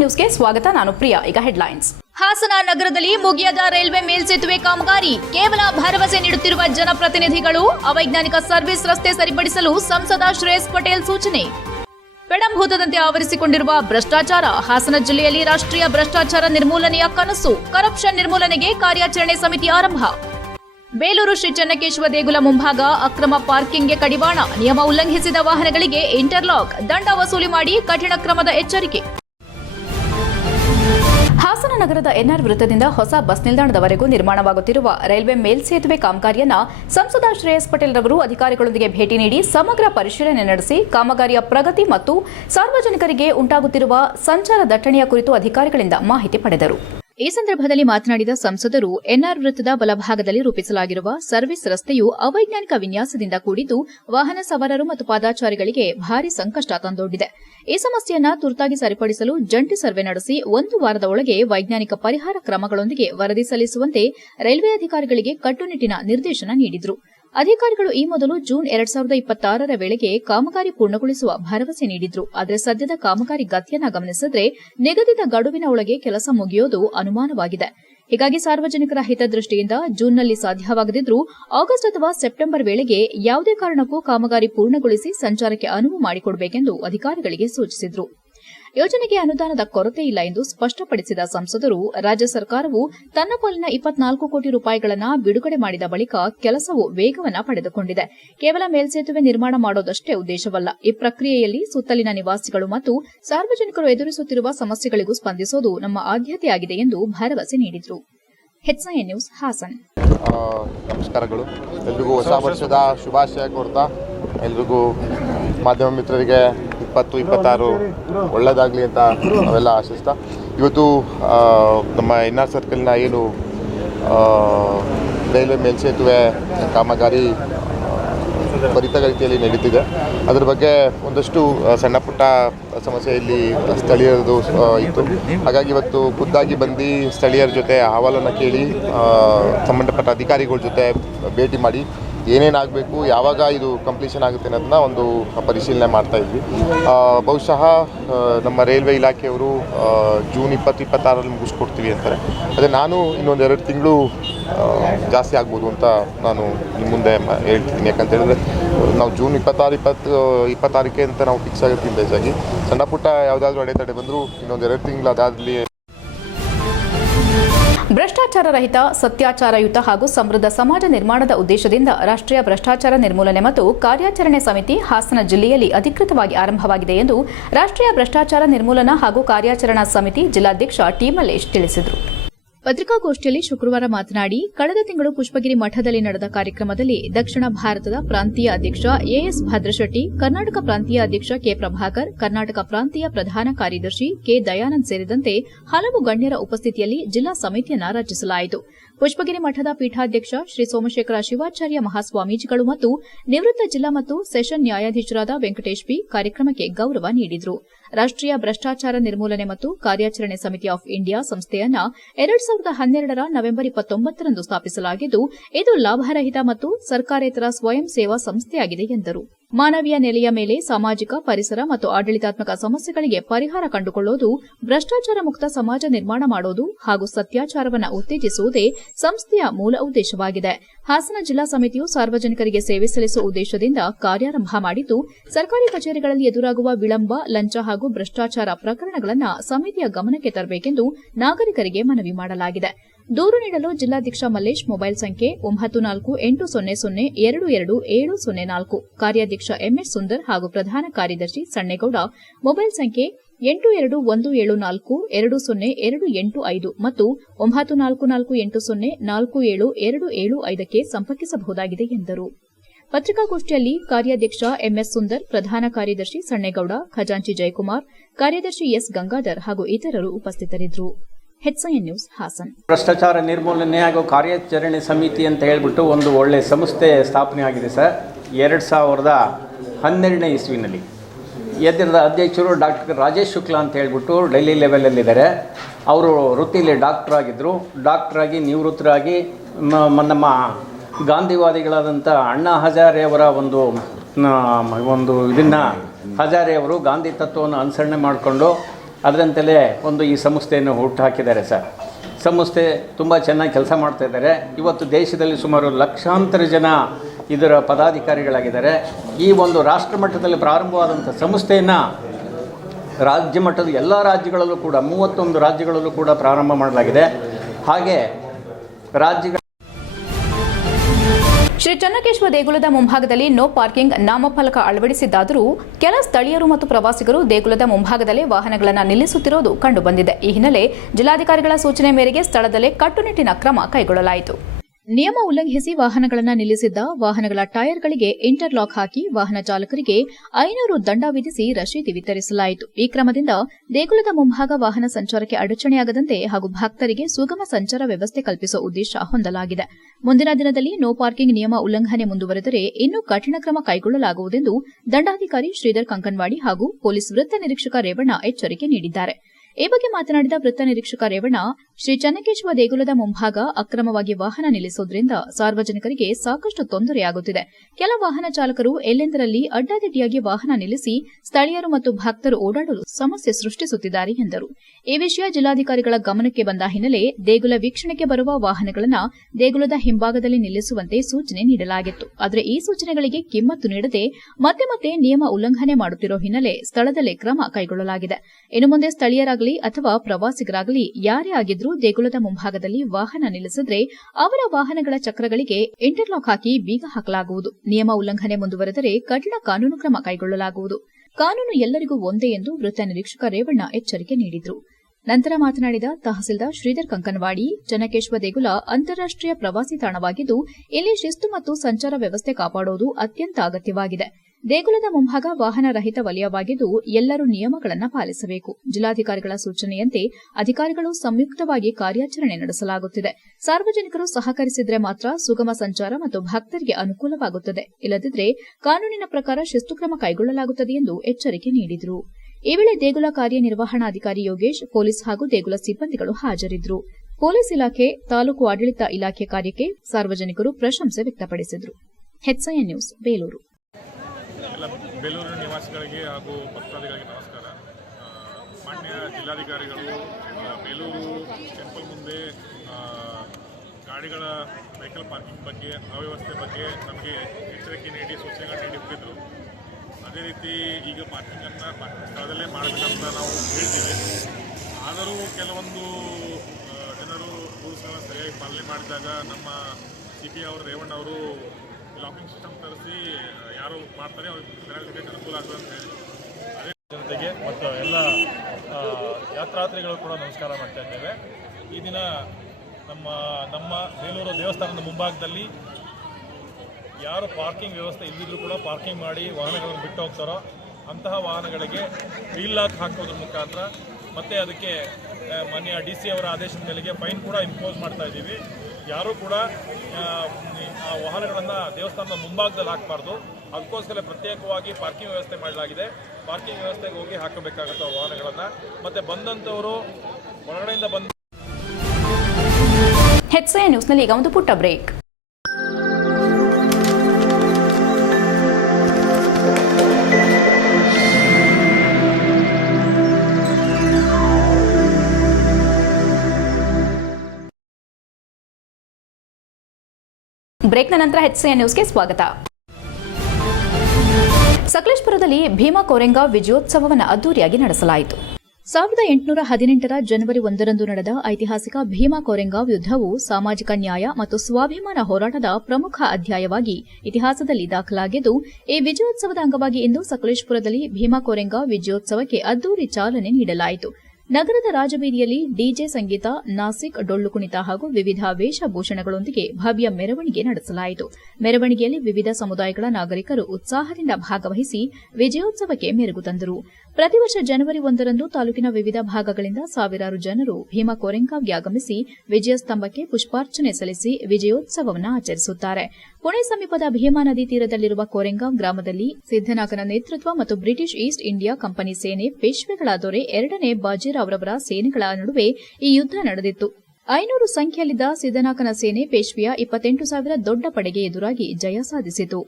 ನ್ಯೂಸ್ಗೆ ಸ್ವಾಗತ, ನಾನು ಪ್ರಿಯಾ. ಈಗ ಹೆಡ್ಲೈನ್ಸ್. ಹಾಸನ ನಗರದಲ್ಲಿ ಮುಗಿಯದ ರೈಲ್ವೆ ಮೇಲ್ಸೇತುವೆ ಕಾಮಗಾರಿ. ಕೇವಲ ಭರವಸೆ ನೀಡುತ್ತಿರುವ ಜನಪ್ರತಿನಿಧಿಗಳು ಅವೈಜ್ಞಾನಿಕ ಸರ್ವಿಸ್ ರಸ್ತೆ ಸರಿಪಡಿಸಲು ಸಂಸದ ಶ್ರೇಯಸ್ ಪಟೇಲ್ ಸೂಚನೆ. ಪೆಡಂಭೂತದಂತೆ ಆವರಿಸಿಕೊಂಡಿರುವ ಭ್ರಷ್ಟಾಚಾರ, ಹಾಸನ ಜಿಲ್ಲೆಯಲ್ಲಿ ರಾಷ್ಟ್ರೀಯ ಭ್ರಷ್ಟಾಚಾರ ನಿರ್ಮೂಲನೆಯ ಕನಸು, ಕರಪ್ಷನ್ ನಿರ್ಮೂಲನೆಗೆ ಕಾರ್ಯಾಚರಣೆ ಸಮಿತಿ ಆರಂಭ. ಬೇಲೂರು ಶ್ರೀ ಚೆನ್ನಕೇಶವ ದೇಗುಲ ಮುಂಭಾಗ ಅಕ್ರಮ ಪಾರ್ಕಿಂಗ್ಗೆ ಕಡಿವಾಣ. ನಿಯಮ ಉಲ್ಲಂಘಿಸಿದ ವಾಹನಗಳಿಗೆ ಇಂಟರ್ಲಾಕ್. ದಂಡ ವಸೂಲಿ ಮಾಡಿ ಕಠಿಣ ಕ್ರಮದ ಎಚ್ಚರಿಕೆ. ಹಾಸನ ನಗರದ ಎನ್ಆರ್ ವೃತ್ತದಿಂದ ಹೊಸ ಬಸ್ ನಿಲ್ದಾಣದವರೆಗೂ ನಿರ್ಮಾಣವಾಗುತ್ತಿರುವ ರೈಲ್ವೆ ಮೇಲ್ಸೇತುವೆ ಕಾಮಗಾರಿಯನ್ನು ಸಂಸದ ಶ್ರೇಯಸ್ ಪಟೇಲ್ ರವರು ಅಧಿಕಾರಿಗಳೊಂದಿಗೆ ಭೇಟಿ ನೀಡಿ ಸಮಗ್ರ ಪರಿಶೀಲನೆ ನಡೆಸಿ ಕಾಮಗಾರಿಯ ಪ್ರಗತಿ ಮತ್ತು ಸಾರ್ವಜನಿಕರಿಗೆ ಉಂಟಾಗುತ್ತಿರುವ ಸಂಚಾರ ದಟ್ಟಣೆಯ ಕುರಿತು ಅಧಿಕಾರಿಗಳಿಂದ ಮಾಹಿತಿ ಪಡೆದರು. ಈ ಸಂದರ್ಭದಲ್ಲಿ ಮಾತನಾಡಿದ ಸಂಸದರು, ಎನ್ಆರ್ ವೃತ್ತದ ಬಲಭಾಗದಲ್ಲಿ ರೂಪಿಸಲಾಗಿರುವ ಸರ್ವಿಸ್ ರಸ್ತೆಯು ಅವೈಜ್ಞಾನಿಕ ವಿನ್ಯಾಸದಿಂದ ಕೂಡಿದ್ದು, ವಾಹನ ಸವಾರರು ಮತ್ತು ಪಾದಾಚಾರಿಗಳಿಗೆ ಭಾರಿ ಸಂಕಷ್ಟ ತಂದೊಡ್ಡಿದೆ. ಈ ಸಮಸ್ಯೆಯನ್ನು ತುರ್ತಾಗಿ ಸರಿಪಡಿಸಲು ಜಂಟಿ ಸರ್ವೆ ನಡೆಸಿ, ಒಂದು ವಾರದ ಒಳಗೆ ವೈಜ್ಞಾನಿಕ ಪರಿಹಾರ ಕ್ರಮಗಳೊಂದಿಗೆ ವರದಿ ಸಲ್ಲಿಸುವಂತೆ ರೈಲ್ವೆ ಅಧಿಕಾರಿಗಳಿಗೆ ಕಟ್ಟುನಿಟ್ಟಿನ ನಿರ್ದೇಶನ ನೀಡಿದರು. ಅಧಿಕಾರಿಗಳು ಈ ಮೊದಲು ಜೂನ್ ಎರಡ್ ಸಾವಿರದ ಇಪ್ಪತ್ತಾರರ ವೇಳೆಗೆ ಕಾಮಗಾರಿ ಪೂರ್ಣಗೊಳಿಸುವ ಭರವಸೆ ನೀಡಿದ್ರು. ಆದರೆ ಸದ್ಯದ ಕಾಮಗಾರಿ ಗತಿಯನ್ನ ಗಮನಿಸಿದ್ರೆ ನಿಗದಿತ ಗಡುವಿನ ಒಳಗೆ ಕೆಲಸ ಮುಗಿಯೋದು ಅನುಮಾನವಾಗಿದೆ. ಹೀಗಾಗಿ ಸಾರ್ವಜನಿಕರ ಹಿತದೃಷ್ಟಿಯಿಂದ ಜೂನ್ನಲ್ಲಿ ಸಾಧ್ಯವಾಗದಿದ್ರೂ ಆಗಸ್ಟ್ ಅಥವಾ ಸೆಪ್ಟೆಂಬರ್ ವೇಳೆಗೆ ಯಾವುದೇ ಕಾರಣಕ್ಕೂ ಕಾಮಗಾರಿ ಪೂರ್ಣಗೊಳಿಸಿ ಸಂಚಾರಕ್ಕೆ ಅನುವು ಮಾಡಿಕೊಡಬೇಕೆಂದು ಅಧಿಕಾರಿಗಳಿಗೆ ಸೂಚಿಸಿದರು. ಯೋಜನೆಗೆ ಅನುದಾನದ ಕೊರತೆ ಇಲ್ಲ ಎಂದು ಸ್ಪಷ್ಟಪಡಿಸಿದ ಸಂಸದರು, ರಾಜ್ಯ ಸರ್ಕಾರವು ತನ್ನ ಪಾಲಿನ ಇಪ್ಪತ್ನಾಲ್ಕು ಕೋಟಿ ರೂಪಾಯಿಗಳನ್ನು ಬಿಡುಗಡೆ ಮಾಡಿದ ಬಳಿಕ ಕೆಲಸವು ವೇಗವನ್ನ ಪಡೆದುಕೊಂಡಿದೆ. ಕೇವಲ ಮೇಲ್ಸೇತುವೆ ನಿರ್ಮಾಣ ಮಾಡೋದಷ್ಟೇ ಉದ್ದೇಶವಲ್ಲ. ಈ ಪ್ರಕ್ರಿಯೆಯಲ್ಲಿ ಸುತ್ತಲಿನ ನಿವಾಸಿಗಳು ಮತ್ತು ಸಾರ್ವಜನಿಕರು ಎದುರಿಸುತ್ತಿರುವ ಸಮಸ್ಯೆಗಳಿಗೂ ಸ್ಪಂದಿಸೋದು ನಮ್ಮ ಆದ್ಯತೆಯಾಗಿದೆ ಎಂದು ಭರವಸೆ ನೀಡಿದರು. ನ್ಯೂಸ್ ಹಾಸನ್. ನಮಸ್ಕಾರಗಳು. ಎಲ್ರಿಗೂ ಹೊಸ ವರ್ಷದ ಶುಭಾಶಯ ಕೋರ್ತಾ, ಎಲ್ರಿಗೂ ಮಾಧ್ಯಮ ಮಿತ್ರರಿಗೆ ಇಪ್ಪತ್ತು ಇಪ್ಪತ್ತಾರು ಒಳ್ಳೇದಾಗಲಿ ಅಂತ ನಾವೆಲ್ಲ ಆಶಿಸ್ತಾ. ಇವತ್ತು ನಮ್ಮ ಎನ್ ಆರ್ ಸರ್ಕಲ್ನ ಏನು ರೈಲ್ವೆ ಮೇಲ್ಸೇತುವೆ ಕಾಮಗಾರಿ ತ್ವರಿತಗತಿಯಲ್ಲಿ ನಡೀತಿದೆ. ಅದ್ರ ಬಗ್ಗೆ ಒಂದಷ್ಟು ಸಣ್ಣ ಪುಟ್ಟ ಸಮಸ್ಯೆ ಇಲ್ಲಿ ಸ್ಥಳೀಯರದು ಇತ್ತು. ಹಾಗಾಗಿ ಇವತ್ತು ಖುದ್ದಾಗಿ ಬಂದು ಸ್ಥಳೀಯರ ಜೊತೆ ಅಹವಾಲನ್ನು ಕೇಳಿ ಸಂಬಂಧಪಟ್ಟ ಅಧಿಕಾರಿಗಳ ಜೊತೆ ಭೇಟಿ ಮಾಡಿ ಏನೇನಾಗಬೇಕು ಯಾವಾಗ ಇದು ಕಂಪ್ಲೀಷನ್ ಆಗುತ್ತೆ ಅನ್ನೋದನ್ನ ಒಂದು ಪರಿಶೀಲನೆ ಮಾಡ್ತಾ ಇದ್ವಿ. ಬಹುಶಃ ನಮ್ಮ ರೈಲ್ವೆ ಇಲಾಖೆಯವರು ಜೂನ್ ಇಪ್ಪತ್ತು ಇಪ್ಪತ್ತಾರಲ್ಲಿ ಮುಗಿಸ್ಕೊಡ್ತೀವಿ ಅಂತಾರೆ. ಅದೇ ನಾನು ಇನ್ನೊಂದು ಎರಡು ತಿಂಗಳು ಜಾಸ್ತಿ ಆಗ್ಬೋದು ಅಂತ ನಾನು ನಿಮ್ಮ ಮುಂದೆ ಮ- ಹೇಳ್ತಿದ್ದೀನಿ ಯಾಕಂತ ಹೇಳಿದ್ರೆ ನಾವು ಜೂನ್ ಇಪ್ಪತ್ತಾರು ಇಪ್ಪತ್ತು ಇಪ್ಪತ್ತಾರಕ್ಕೆ ಅಂತ ನಾವು ಫಿಕ್ಸ್ ಆಗಿರ್ತೀವಿ ಬೇಜಾಗಿ ಸಣ್ಣ ಪುಟ್ಟ ಯಾವುದಾದ್ರೂ ಅಡೆತಡೆ ಬಂದರೂ ಇನ್ನೊಂದು ಎರಡು ತಿಂಗಳು ಅದಾದಲ್ಲಿ ಭ್ರಷ್ಟಾಚಾರ ರಹಿತ, ಸತ್ಯಾಚಾರಯುತ ಹಾಗೂ ಸಮೃದ್ಧ ಸಮಾಜ ನಿರ್ಮಾಣದ ಉದ್ದೇಶದಿಂದ ರಾಷ್ಟ್ರೀಯ ಭ್ರಷ್ಟಾಚಾರ ನಿರ್ಮೂಲನೆ ಮತ್ತು ಕಾರ್ಯಾಚರಣೆ ಸಮಿತಿ ಹಾಸನ ಜಿಲ್ಲೆಯಲ್ಲಿ ಅಧಿಕೃತವಾಗಿ ಆರಂಭವಾಗಿದೆ ಎಂದು ರಾಷ್ಟ್ರೀಯ ಭ್ರಷ್ಟಾಚಾರ ನಿರ್ಮೂಲನಾ ಹಾಗೂ ಕಾರ್ಯಾಚರಣಾ ಸಮಿತಿ ಜಿಲ್ಲಾಧ್ಯಕ್ಷ ಟಿ ಮಲ್ಲೇಶ್ ತಿಳಿಸಿದರು. ಪತ್ರಿಕಾಗೋಷ್ಠಿಯಲ್ಲಿ ಶುಕ್ರವಾರ ಮಾತನಾಡಿ, ಕಳೆದ ತಿಂಗಳು ಪುಷ್ಪಗಿರಿ ಮಠದಲ್ಲಿ ನಡೆದ ಕಾರ್ಯಕ್ರಮದಲ್ಲಿ ದಕ್ಷಿಣ ಭಾರತದ ಪ್ರಾಂತೀಯ ಅಧ್ಯಕ್ಷ ಎಎಸ್ ಭದ್ರಶೆಟ್ಟಿ, ಕರ್ನಾಟಕ ಪ್ರಾಂತೀಯ ಅಧ್ಯಕ್ಷ ಕೆ ಪ್ರಭಾಕರ್, ಕರ್ನಾಟಕ ಪ್ರಾಂತೀಯ ಪ್ರಧಾನ ಕಾರ್ಯದರ್ಶಿ ಕೆ ದಯಾನಂದ್ ಸೇರಿದಂತೆ ಹಲವು ಗಣ್ಯರ ಉಪಸ್ಥಿತಿಯಲ್ಲಿ ಜಿಲ್ಲಾ ಸಮಿತಿಯನ್ನು ರಚಿಸಲಾಯಿತು. ಪುಷ್ಪಗಿರಿ ಮಠದ ಪೀಠಾಧ್ಯಕ್ಷ ಶ್ರೀ ಸೋಮಶೇಖರ ಶಿವಾಚಾರ್ಯ ಮಹಾಸ್ವಾಮೀಜಿಗಳು ಮತ್ತು ನಿವೃತ್ತ ಜಿಲ್ಲಾ ಮತ್ತು ಸೆಷನ್ ನ್ಯಾಯಾಧೀಶರಾದ ವೆಂಕಟೇಶ್ ಪಿ ಕಾರ್ಯಕ್ರಮಕ್ಕೆ ಗೌರವ ನೀಡಿದರು. ರಾಷ್ಟ್ರೀಯ ಭ್ರಷ್ಟಾಚಾರ ನಿರ್ಮೂಲನೆ ಮತ್ತು ಕಾರ್ಯಾಚರಣೆ ಸಮಿತಿ ಆಫ್ ಇಂಡಿಯಾ ಸಂಸ್ಥೆಯನ್ನ ಎರಡ್ ಸಾವಿರದ ಹನ್ನೆರಡರ ನವೆಂಬರ್ ಇಪ್ಪತ್ತೊಂಬತ್ತರಂದು ಸ್ಥಾಪಿಸಲಾಗಿದ್ದು, ಇದು ಲಾಭರಹಿತ ಮತ್ತು ಸರ್ಕಾರೇತರ ಸ್ವಯಂ ಸೇವಾ ಸಂಸ್ಥೆಯಾಗಿದೆ ಎಂದರು. ಮಾನವೀಯ ನೆಲೆಯ ಮೇಲೆ ಸಾಮಾಜಿಕ, ಪರಿಸರ ಮತ್ತು ಆಡಳಿತಾತ್ಮಕ ಸಮಸ್ಯೆಗಳಿಗೆ ಪರಿಹಾರ ಕಂಡುಕೊಳ್ಳೋದು, ಭ್ರಷ್ಟಾಚಾರ ಮುಕ್ತ ಸಮಾಜ ನಿರ್ಮಾಣ ಮಾಡೋದು ಹಾಗೂ ಸತ್ಯಾಚಾರವನ್ನು ಉತ್ತೇಜಿಸುವುದೇ ಸಂಸ್ಥೆಯ ಮೂಲ ಉದ್ದೇಶವಾಗಿದೆ. ಹಾಸನ ಜಿಲ್ಲಾ ಸಮಿತಿಯು ಸಾರ್ವಜನಿಕರಿಗೆ ಸೇವೆ ಸಲ್ಲಿಸುವ ಉದ್ದೇಶದಿಂದ ಕಾರ್ಯಾರಂಭ ಮಾಡಿದ್ದು, ಸರ್ಕಾರಿ ಕಚೇರಿಗಳಲ್ಲಿ ಎದುರಾಗುವ ವಿಳಂಬ, ಲಂಚ ಹಾಗೂ ಭ್ರಷ್ಟಾಚಾರ ಪ್ರಕರಣಗಳನ್ನು ಸಮಿತಿಯ ಗಮನಕ್ಕೆ ತರಬೇಕೆಂದು ನಾಗರಿಕರಿಗೆ ಮನವಿ ಮಾಡಲಾಗಿದೆ. ದೂರು ನೀಡಲು ಜಿಲ್ಲಾಧ್ಯಕ್ಷ ಮಲ್ಲೇಶ್ ಮೊಬೈಲ್ ಸಂಖ್ಯೆ ಒಂಬತ್ತು ನಾಲ್ಕು ಎಂಟು ಸೊನ್ನೆ ಸೊನ್ನೆ ಎರಡು ಎರಡು ಏಳು ಸೊನ್ನೆ ನಾಲ್ಕು. ಕಾರ್ಯಾಧ್ಯಕ್ಷ ಎಂಎಸ್ ಸುಂದರ್ ಹಾಗೂ ಪ್ರಧಾನ ಕಾರ್ಯದರ್ಶಿ ಸಣ್ಣೇಗೌಡ, ಮೊಬೈಲ್ ಸಂಖ್ಯೆ ಎಂಟು ಎರಡು ಒಂದು ಏಳು ನಾಲ್ಕು ಎರಡು ಸೊನ್ನೆ ಎರಡು ಎಂಟು ಐದು ಮತ್ತು ಒಂಬತ್ತು ನಾಲ್ಕು ನಾಲ್ಕು ಎಂಟು ಸೊನ್ನೆ ನಾಲ್ಕು ಏಳು ಎರಡು ಏಳು ಐದಕ್ಕೆ ಸಂಪರ್ಕಿಸಬಹುದಾಗಿದೆ ಎಂದರು. ಪತ್ರಿಕಾಗೋಷ್ಠಿಯಲ್ಲಿ ಕಾರ್ಯಾಧ್ಯಕ್ಷ ಎಂಎಸ್ ಸುಂದರ್, ಪ್ರಧಾನ ಕಾರ್ಯದರ್ಶಿ ಸಣ್ಣೇಗೌಡ, ಖಜಾಂಚಿ ಜಯಕುಮಾರ್, ಕಾರ್ಯದರ್ಶಿ ಎಸ್ ಗಂಗಾಧರ್ ಹಾಗೂ ಇತರರು ಉಪಸ್ಥಿತರಿದ್ದರು. ನ್ಯೂಸ್ ಹಾಸನ್. ಭ್ರಷ್ಟಾಚಾರ ನಿರ್ಮೂಲನೆ ಹಾಗೂ ಕಾರ್ಯಾಚರಣೆ ಸಮಿತಿ ಅಂತ ಹೇಳ್ಬಿಟ್ಟು ಒಂದು ಒಳ್ಳೆಯ ಸಂಸ್ಥೆ ಸ್ಥಾಪನೆ ಆಗಿದೆ ಸರ್. ಎರಡು ಸಾವಿರದ ಹನ್ನೆರಡನೇ ಇಸ್ವಿನಲ್ಲಿ. ಎದ್ದಿರದ ಅಧ್ಯಕ್ಷರು ಡಾಕ್ಟರ್ ರಾಜೇಶ್ ಶುಕ್ಲಾ ಅಂತ ಹೇಳ್ಬಿಟ್ಟು ಡೆಲ್ಲಿ ಲೆವೆಲಲ್ಲಿದ್ದಾರೆ. ಅವರು ವೃತ್ತಿಲಿ ಡಾಕ್ಟರ್ ಆಗಿದ್ದರು ಡಾಕ್ಟ್ರಾಗಿ ನಿವೃತ್ತರಾಗಿ ನಮ್ಮ ಗಾಂಧಿವಾದಿಗಳಾದಂಥ ಅಣ್ಣಾ ಹಜಾರೆಯವರ ಒಂದು ಒಂದು ಇದನ್ನು ಹಜಾರೆಯವರು ಗಾಂಧಿ ತತ್ವವನ್ನು ಅನುಸರಣೆ ಮಾಡಿಕೊಂಡು ಅದರಂತೆಯೇ ಒಂದು ಈ ಸಂಸ್ಥೆಯನ್ನು ಹುಟ್ಟುಹಾಕಿದ್ದಾರೆ ಸರ್. ಸಂಸ್ಥೆ ತುಂಬ ಚೆನ್ನಾಗಿ ಕೆಲಸ ಮಾಡ್ತಾಯಿದ್ದಾರೆ ಇವತ್ತು ದೇಶದಲ್ಲಿ ಸುಮಾರು ಲಕ್ಷಾಂತರ ಜನ ಇದರ ಪದಾಧಿಕಾರಿಗಳಾಗಿದ್ದಾರೆ. ಈ ಒಂದು ರಾಷ್ಟ್ರ ಮಟ್ಟದಲ್ಲಿ ಪ್ರಾರಂಭವಾದಂಥ ಸಂಸ್ಥೆಯನ್ನು ರಾಜ್ಯ ಮಟ್ಟದ ಎಲ್ಲ ರಾಜ್ಯಗಳಲ್ಲೂ ಕೂಡ, ಮೂವತ್ತೊಂದು ರಾಜ್ಯಗಳಲ್ಲೂ ಕೂಡ ಪ್ರಾರಂಭ ಮಾಡಲಾಗಿದೆ. ಹಾಗೆ ರಾಜ್ಯಗಳ ಶ್ರೀ ಚನ್ನಕೇಶ್ವರ ದೇಗುಲದ ಮುಂಭಾಗದಲ್ಲಿ ನೋ ಪಾರ್ಕಿಂಗ್, ನಾಮಫಲಕ ಅಳವಡಿಸಿದ್ದಾದರೂ ಕೆಲ ಸ್ಥಳೀಯರು ಮತ್ತು ಪ್ರವಾಸಿಗರು ದೇಗುಲದ ಮುಂಭಾಗದಲ್ಲೇ ವಾಹನಗಳನ್ನು ನಿಲ್ಲಿಸುತ್ತಿರುವುದು ಕಂಡುಬಂದಿದೆ. ಈ ಹಿನ್ನೆಲೆ ಜಿಲ್ಲಾಧಿಕಾರಿಗಳ ಸೂಚನೆ ಮೇರೆಗೆ ಸ್ಥಳದಲ್ಲೇ ಕಟ್ಟುನಿಟ್ಟಿನ ಕ್ರಮ ಕೈಗೊಳ್ಳಲಾಯಿತು. ನಿಯಮ ಉಲ್ಲಂಘಿಸಿ ವಾಹನಗಳನ್ನು ನಿಲ್ಲಿಸಿದ್ದ ವಾಹನಗಳ ಟೈರ್ಗಳಿಗೆ ಇಂಟರ್ಲಾಕ್ ಹಾಕಿ ವಾಹನ ಚಾಲಕರಿಗೆ ಐನೂರು ದಂಡ ವಿಧಿಸಿ ರಶೀದಿ ವಿತರಿಸಲಾಯಿತು. ಈ ಕ್ರಮದಿಂದ ದೇಗುಲದ ಮುಂಭಾಗ ವಾಹನ ಸಂಚಾರಕ್ಕೆ ಅಡಚಣೆಯಾಗದಂತೆ ಹಾಗೂ ಭಕ್ತರಿಗೆ ಸುಗಮ ಸಂಚಾರ ವ್ಯವಸ್ಥೆ ಕಲ್ಪಿಸುವ ಉದ್ದೇಶ ಹೊಂದಲಾಗಿದೆ. ಮುಂದಿನ ದಿನದಲ್ಲಿ ನೋ ಪಾರ್ಕಿಂಗ್ ನಿಯಮ ಉಲ್ಲಂಘನೆ ಮುಂದುವರೆದರೆ ಇನ್ನೂ ಕಠಿಣ ಕ್ರಮ ಕೈಗೊಳ್ಳಲಾಗುವುದೆಂದು ದಂಡಾಧಿಕಾರಿ ಶ್ರೀಧರ್ ಕಂಕನ್ವಾಡಿ ಹಾಗೂ ಪೊಲೀಸ್ ವೃತ್ತ ನಿರೀಕ್ಷಕ ರೇವಣ್ಣ ಎಚ್ಚರಿಕೆ ನೀಡಿದ್ದಾರೆ. ಈ ಬಗ್ಗೆ ಮಾತನಾಡಿದ ವೃತ್ತ ನಿರೀಕ್ಷಕ ರೇವಣ್ಣ, ಶ್ರೀ ಚನ್ನಕೇಶವ ದೇಗುಲದ ಮುಂಭಾಗ ಅಕ್ರಮವಾಗಿ ವಾಹನ ನಿಲ್ಲಿಸುವುದರಿಂದ ಸಾರ್ವಜನಿಕರಿಗೆ ಸಾಕಷ್ಟು ತೊಂದರೆಯಾಗುತ್ತಿದೆ. ಕೆಲ ವಾಹನ ಚಾಲಕರು ಎಲ್ಲೆಂದರಲ್ಲಿ ಅಡ್ಡಾದಿಡ್ಡಿಯಾಗಿ ವಾಹನ ನಿಲ್ಲಿಸಿ ಸ್ಥಳೀಯರು ಮತ್ತು ಭಕ್ತರು ಓಡಾಡಲು ಸಮಸ್ಯೆ ಸೃಷ್ಟಿಸುತ್ತಿದ್ದಾರೆ ಎಂದರು. ಈ ವಿಷಯ ಜಿಲ್ಲಾಧಿಕಾರಿಗಳ ಗಮನಕ್ಕೆ ಬಂದ ಹಿನ್ನೆಲೆ ದೇಗುಲ ವೀಕ್ಷಣೆಗೆ ಬರುವ ವಾಹನಗಳನ್ನು ದೇಗುಲದ ಹಿಂಭಾಗದಲ್ಲಿ ನಿಲ್ಲಿಸುವಂತೆ ಸೂಚನೆ ನೀಡಲಾಗಿತ್ತು. ಆದರೆ ಈ ಸೂಚನೆಗಳಿಗೆ ಕಿಮ್ಮತ್ತು ನೀಡದೆ ಮತ್ತೆ ಮತ್ತೆ ನಿಯಮ ಉಲ್ಲಂಘನೆ ಮಾಡುತ್ತಿರುವ ಹಿನ್ನೆಲೆ ಸ್ಥಳದಲ್ಲೇ ಕ್ರಮ ಕೈಗೊಳ್ಳಲಾಗಿದೆ. ಇನ್ನು ಮುಂದೆ ಸ್ಥಳೀಯರಾಗಲಿ ಅಥವಾ ಪ್ರವಾಸಿಗರಾಗಲಿ ಯಾರೇ ಆಗಿದ್ರೂ ದೇಗುಲದ ಮುಂಭಾಗದಲ್ಲಿ ವಾಹನ ನಿಲ್ಲಿಸಿದ್ರೆ ಅವರ ವಾಹನಗಳ ಚಕ್ರಗಳಿಗೆ ಇಂಟರ್ಲಾಕ್ ಹಾಕಿ ಬೀಗ ಹಾಕಲಾಗುವುದು. ನಿಯಮ ಉಲ್ಲಂಘನೆ ಮುಂದುವರೆದರೆ ಕಠಿಣ ಕಾನೂನು ಕ್ರಮ ಕೈಗೊಳ್ಳಲಾಗುವುದು. ಕಾನೂನು ಎಲ್ಲರಿಗೂ ಒಂದೇ ಎಂದು ವೃತ್ತ ನಿರೀಕ್ಷಕ ರೇವಣ್ಣ ಎಚ್ಚರಿಕೆ ನೀಡಿದರು. ನಂತರ ಮಾತನಾಡಿದ ತಹಸೀಲ್ದಾರ್ ಶ್ರೀಧರ್ ಕಂಕನವಾಡಿ, ಚನ್ನಕೇಶ್ವ ದೇಗುಲ ಅಂತಾರಾಷ್ಟೀಯ ಪ್ರವಾಸಿ ತಾಣವಾಗಿದ್ದು, ಇಲ್ಲಿ ಶಿಸ್ತು ಮತ್ತು ಸಂಚಾರ ವ್ಯವಸ್ಥೆ ಕಾಪಾಡುವುದು ಅತ್ಯಂತ ಅಗತ್ಯವಾಗಿದೆ. ದೇಗುಲದ ಮುಂಭಾಗ ವಾಹನ ರಹಿತ ವಲಯವಾಗಿದ್ದು ಎಲ್ಲರೂ ನಿಯಮಗಳನ್ನು ಪಾಲಿಸಬೇಕು. ಜಿಲ್ಲಾಧಿಕಾರಿಗಳ ಸೂಚನೆಯಂತೆ ಅಧಿಕಾರಿಗಳು ಸಂಯುಕ್ತವಾಗಿ ಕಾರ್ಯಾಚರಣೆ ನಡೆಸಲಾಗುತ್ತಿದೆ. ಸಾರ್ವಜನಿಕರು ಸಹಕರಿಸಿದರೆ ಮಾತ್ರ ಸುಗಮ ಸಂಚಾರ ಮತ್ತು ಭಕ್ತರಿಗೆ ಅನುಕೂಲವಾಗುತ್ತದೆ. ಇಲ್ಲದಿದ್ದರೆ ಕಾನೂನಿನ ಪ್ರಕಾರ ಶಿಸ್ತು ಕ್ರಮ ಕೈಗೊಳ್ಳಲಾಗುತ್ತದೆ ಎಂದು ಎಚ್ಚರಿಕೆ ನೀಡಿದರು. ಈ ವೇಳೆ ದೇಗುಲ ಕಾರ್ಯನಿರ್ವಹಣಾಧಿಕಾರಿ ಯೋಗೇಶ್, ಪೊಲೀಸ್ ಹಾಗೂ ದೇಗುಲ ಸಿಬ್ಬಂದಿಗಳು ಹಾಜರಿದ್ದರು ಪೊಲೀಸ್ ಇಲಾಖೆ, ತಾಲೂಕು ಆಡಳಿತ ಇಲಾಖೆ ಕಾರ್ಯಕ್ಕೆ ಸಾರ್ವಜನಿಕರು ಪ್ರಶಂಸೆ ವ್ಯಕ್ತಪಡಿಸಿದರು. HIN news, Belur. ಎಲ್ಲ ನಿವಾಸಿಗಳಿಗೆ ಹಾಗೂ ಭಕ್ತಾದಿಗಳಿಗೆ ನಮಸ್ಕಾರ. ಮಾನ್ಯ ಜಿಲ್ಲಾಧಿಕಾರಿಗಳು ಬೇಲೂರು ಟೆಂಪಲ್ ಮುಂದೆ ಗಾಡಿಗಳ ವೆಹಿಕಲ್ ಪಾರ್ಕಿಂಗ್ ಬಗ್ಗೆ, ಅವ್ಯವಸ್ಥೆ ಬಗ್ಗೆ ನಮಗೆ ಎಚ್ಚರಿಕೆ ನೀಡಿ ಸೂಚನೆಗಳು ನೀಡಿ ಹೋಗಿದ್ದರು ಅದೇ ರೀತಿ ಈಗ ಪಾರ್ಕಿಂಗನ್ನು ಪಾರ್ಕಿಂಗ್ ಸ್ಥಳದಲ್ಲೇ ಮಾಡಬೇಕಂತ ನಾವು ಹೇಳ್ತೀವಿ. ಆದರೂ ಕೆಲವೊಂದು ಜನರು ರೂಲ್ಸ್ಗಳನ್ನು ಸರಿಯಾಗಿ ಪಾಲನೆ ಮಾಡಿದಾಗ ನಮ್ಮ ಸಿ ಪಿ ಅವರು, ರೇವಣ್ಣ ಅವರು ಲಾಕಿಂಗ್ ಸಿಸ್ಟಮ್ ತರಿಸಿ ಯಾರು ಮಾಡ್ತಾರೆ, ಅವ್ರಿಗೆ ಅನುಕೂಲ ಆಗ್ತದೆ ಅಂತ ಹೇಳಿ. ಅದೇ ಜನತೆಗೆ ಮತ್ತು ಎಲ್ಲ ಯಾತ್ರಾತ್ರಿಗಳು ಕೂಡ ನಮಸ್ಕಾರ ಮಾಡ್ತಾ ಇದ್ದೇವೆ. ಈ ದಿನ ನಮ್ಮ ನಮ್ಮ ಬೇಲೂರು ದೇವಸ್ಥಾನದ ಮುಂಭಾಗದಲ್ಲಿ ಯಾರು ಪಾರ್ಕಿಂಗ್ ವ್ಯವಸ್ಥೆ ಇಲ್ಲದಿದ್ರೂ ಕೂಡ ಪಾರ್ಕಿಂಗ್ ಮಾಡಿ ವಾಹನಗಳನ್ನು ಬಿಟ್ಟು ಹೋಗ್ತಾರೋ, ಅಂತಹ ವಾಹನಗಳಿಗೆ ವೀಲ್ ಲಾಕ್ ಹಾಕೋದ್ರ ಮುಖಾಂತರ ಮತ್ತು ಅದಕ್ಕೆ ಮಾನ್ಯ ಡಿ ಸಿ ಅವರ ಆದೇಶದ ಮೇಲೆ ಫೈನ್ ಕೂಡ ಇಂಪೋಸ್ ಮಾಡ್ತಾ ಇದ್ದೀವಿ. ಯಾರೂ ಕೂಡ ವಾಹನಗಳನ್ನು ದೇವಸ್ಥಾನದ ಮುಂಭಾಗದಲ್ಲಿ ಹಾಕಬಾರ್ದು. ಅದಕ್ಕೋಸ್ಕರ ಪ್ರತ್ಯೇಕವಾಗಿ ಪಾರ್ಕಿಂಗ್ ವ್ಯವಸ್ಥೆ ಮಾಡಲಾಗಿದೆ. ಪಾರ್ಕಿಂಗ್ ವ್ಯವಸ್ಥೆಗೆ ಹೋಗಿ ಹಾಕಬೇಕಾಗುತ್ತೆ ವಾಹನಗಳನ್ನು. ಮತ್ತೆ ಬಂದಂಥವರು ಹೊರಗಡೆಯಿಂದ ಬಂದ ಹೆಚ್ಐಎನ್ ನ್ಯೂಸ್ನಲ್ಲಿ ಈಗ ಒಂದು ಪುಟ್ಟ ಬ್ರೇಕ್ ಬ್ರೇಕ್ನ ನಂತರ ಹೆಚ್ಐಎನ್ ನ್ಯೂಸ್ಗೆ ಸ್ವಾಗತ. ಸಕಲೇಶ್ಪುರದಲ್ಲಿ ಭೀಮಾ ಕೋರೆಂಗಾ ವಿಜಯೋತ್ಸವವನ್ನು ಅದ್ದೂರಿಯಾಗಿ ನಡೆಸಲಾಯಿತು. ಸಾವಿರದ ಎಂಟುನೂರ ಹದಿನೆಂಟರ ಜನವರಿ ಒಂದರಂದು ನಡೆದ ಐತಿಹಾಸಿಕ ಭೀಮಾ ಕೊರೆಂಗಾವ್ ಯುದ್ದವು ಸಾಮಾಜಿಕ ನ್ಯಾಯ ಮತ್ತು ಸ್ವಾಭಿಮಾನ ಹೋರಾಟದ ಪ್ರಮುಖ ಅಧ್ಯಾಯವಾಗಿ ಇತಿಹಾಸದಲ್ಲಿ ದಾಖಲಾಗಿದ್ದು, ಈ ವಿಜಯೋತ್ಸವದ ಅಂಗವಾಗಿ ಇಂದು ಸಕಲೇಶ್ಪುರದಲ್ಲಿ ಭೀಮಾ ಕೊರೆಂಗಾವ್ ವಿಜಯೋತ್ಸವಕ್ಕೆ ಅದ್ದೂರಿ ಚಾಲನೆ ನೀಡಲಾಯಿತು. ನಗರದ ರಾಜಬೀದಿಯಲ್ಲಿ ಡಿಜೆ ಸಂಗೀತ, ನಾಸಿಕ್, ಡೊಳ್ಳು ಕುಣಿತ ಹಾಗೂ ವಿವಿಧ ವೇಷಭೂಷಣಗಳೊಂದಿಗೆ ಭವ್ಯ ಮೆರವಣಿಗೆ ನಡೆಸಲಾಯಿತು. ಮೆರವಣಿಗೆಯಲ್ಲಿ ವಿವಿಧ ಸಮುದಾಯಗಳ ನಾಗರಿಕರು ಉತ್ಸಾಹದಿಂದ ಭಾಗವಹಿಸಿ ವಿಜಯೋತ್ಸವಕ್ಕೆ ಮೆರುಗು ತಂದರು. ಪ್ರತಿ ವರ್ಷ ಜನವರಿ ಒಂದರಂದು ತಾಲೂಕಿನ ವಿವಿಧ ಭಾಗಗಳಿಂದ ಸಾವಿರಾರು ಜನರು ಭೀಮಾ ಕೊರೆಂಗಾವ್ಗೆ ಆಗಮಿಸಿ ವಿಜಯಸ್ತಂಭಕ್ಕೆ ಪುಷ್ಪಾರ್ಚನೆ ಸಲ್ಲಿಸಿ ವಿಜಯೋತ್ಸವವನ್ನು ಆಚರಿಸುತ್ತಾರೆ. ಪುಣೆ ಸಮೀಪದ ಭೀಮಾ ನದಿ ತೀರದಲ್ಲಿರುವ ಕೊರೆಂಗಾವ್ ಗ್ರಾಮದಲ್ಲಿ ಸಿದ್ದನಾಗನ ನೇತೃತ್ವ ಮತ್ತು ಬ್ರಿಟಿಷ್ ಈಸ್ಟ್ ಇಂಡಿಯಾ ಕಂಪನಿ ಸೇನೆ ಪೇಶ್ವೆಗಳ ದೊರೆ ಎರಡನೇ ಬಾಜಿರಾವ್ ರವರ ಸೇನೆಗಳ ನಡುವೆ ಈ ಯುದ್ಧ ನಡೆದಿತ್ತು. ಐನೂರು ಸಂಖ್ಯೆಯಲ್ಲಿದ್ದ ಸಿದ್ದನಾಕನ ಸೇನೆ ಪೇಶ್ವೆಯ ಇಪ್ಪತ್ತೆಂಟು ಸಾವಿರ ದೊಡ್ಡ ಪಡೆಗೆ ಎದುರಾಗಿ ಜಯ ಸಾಧಿಸಿತು.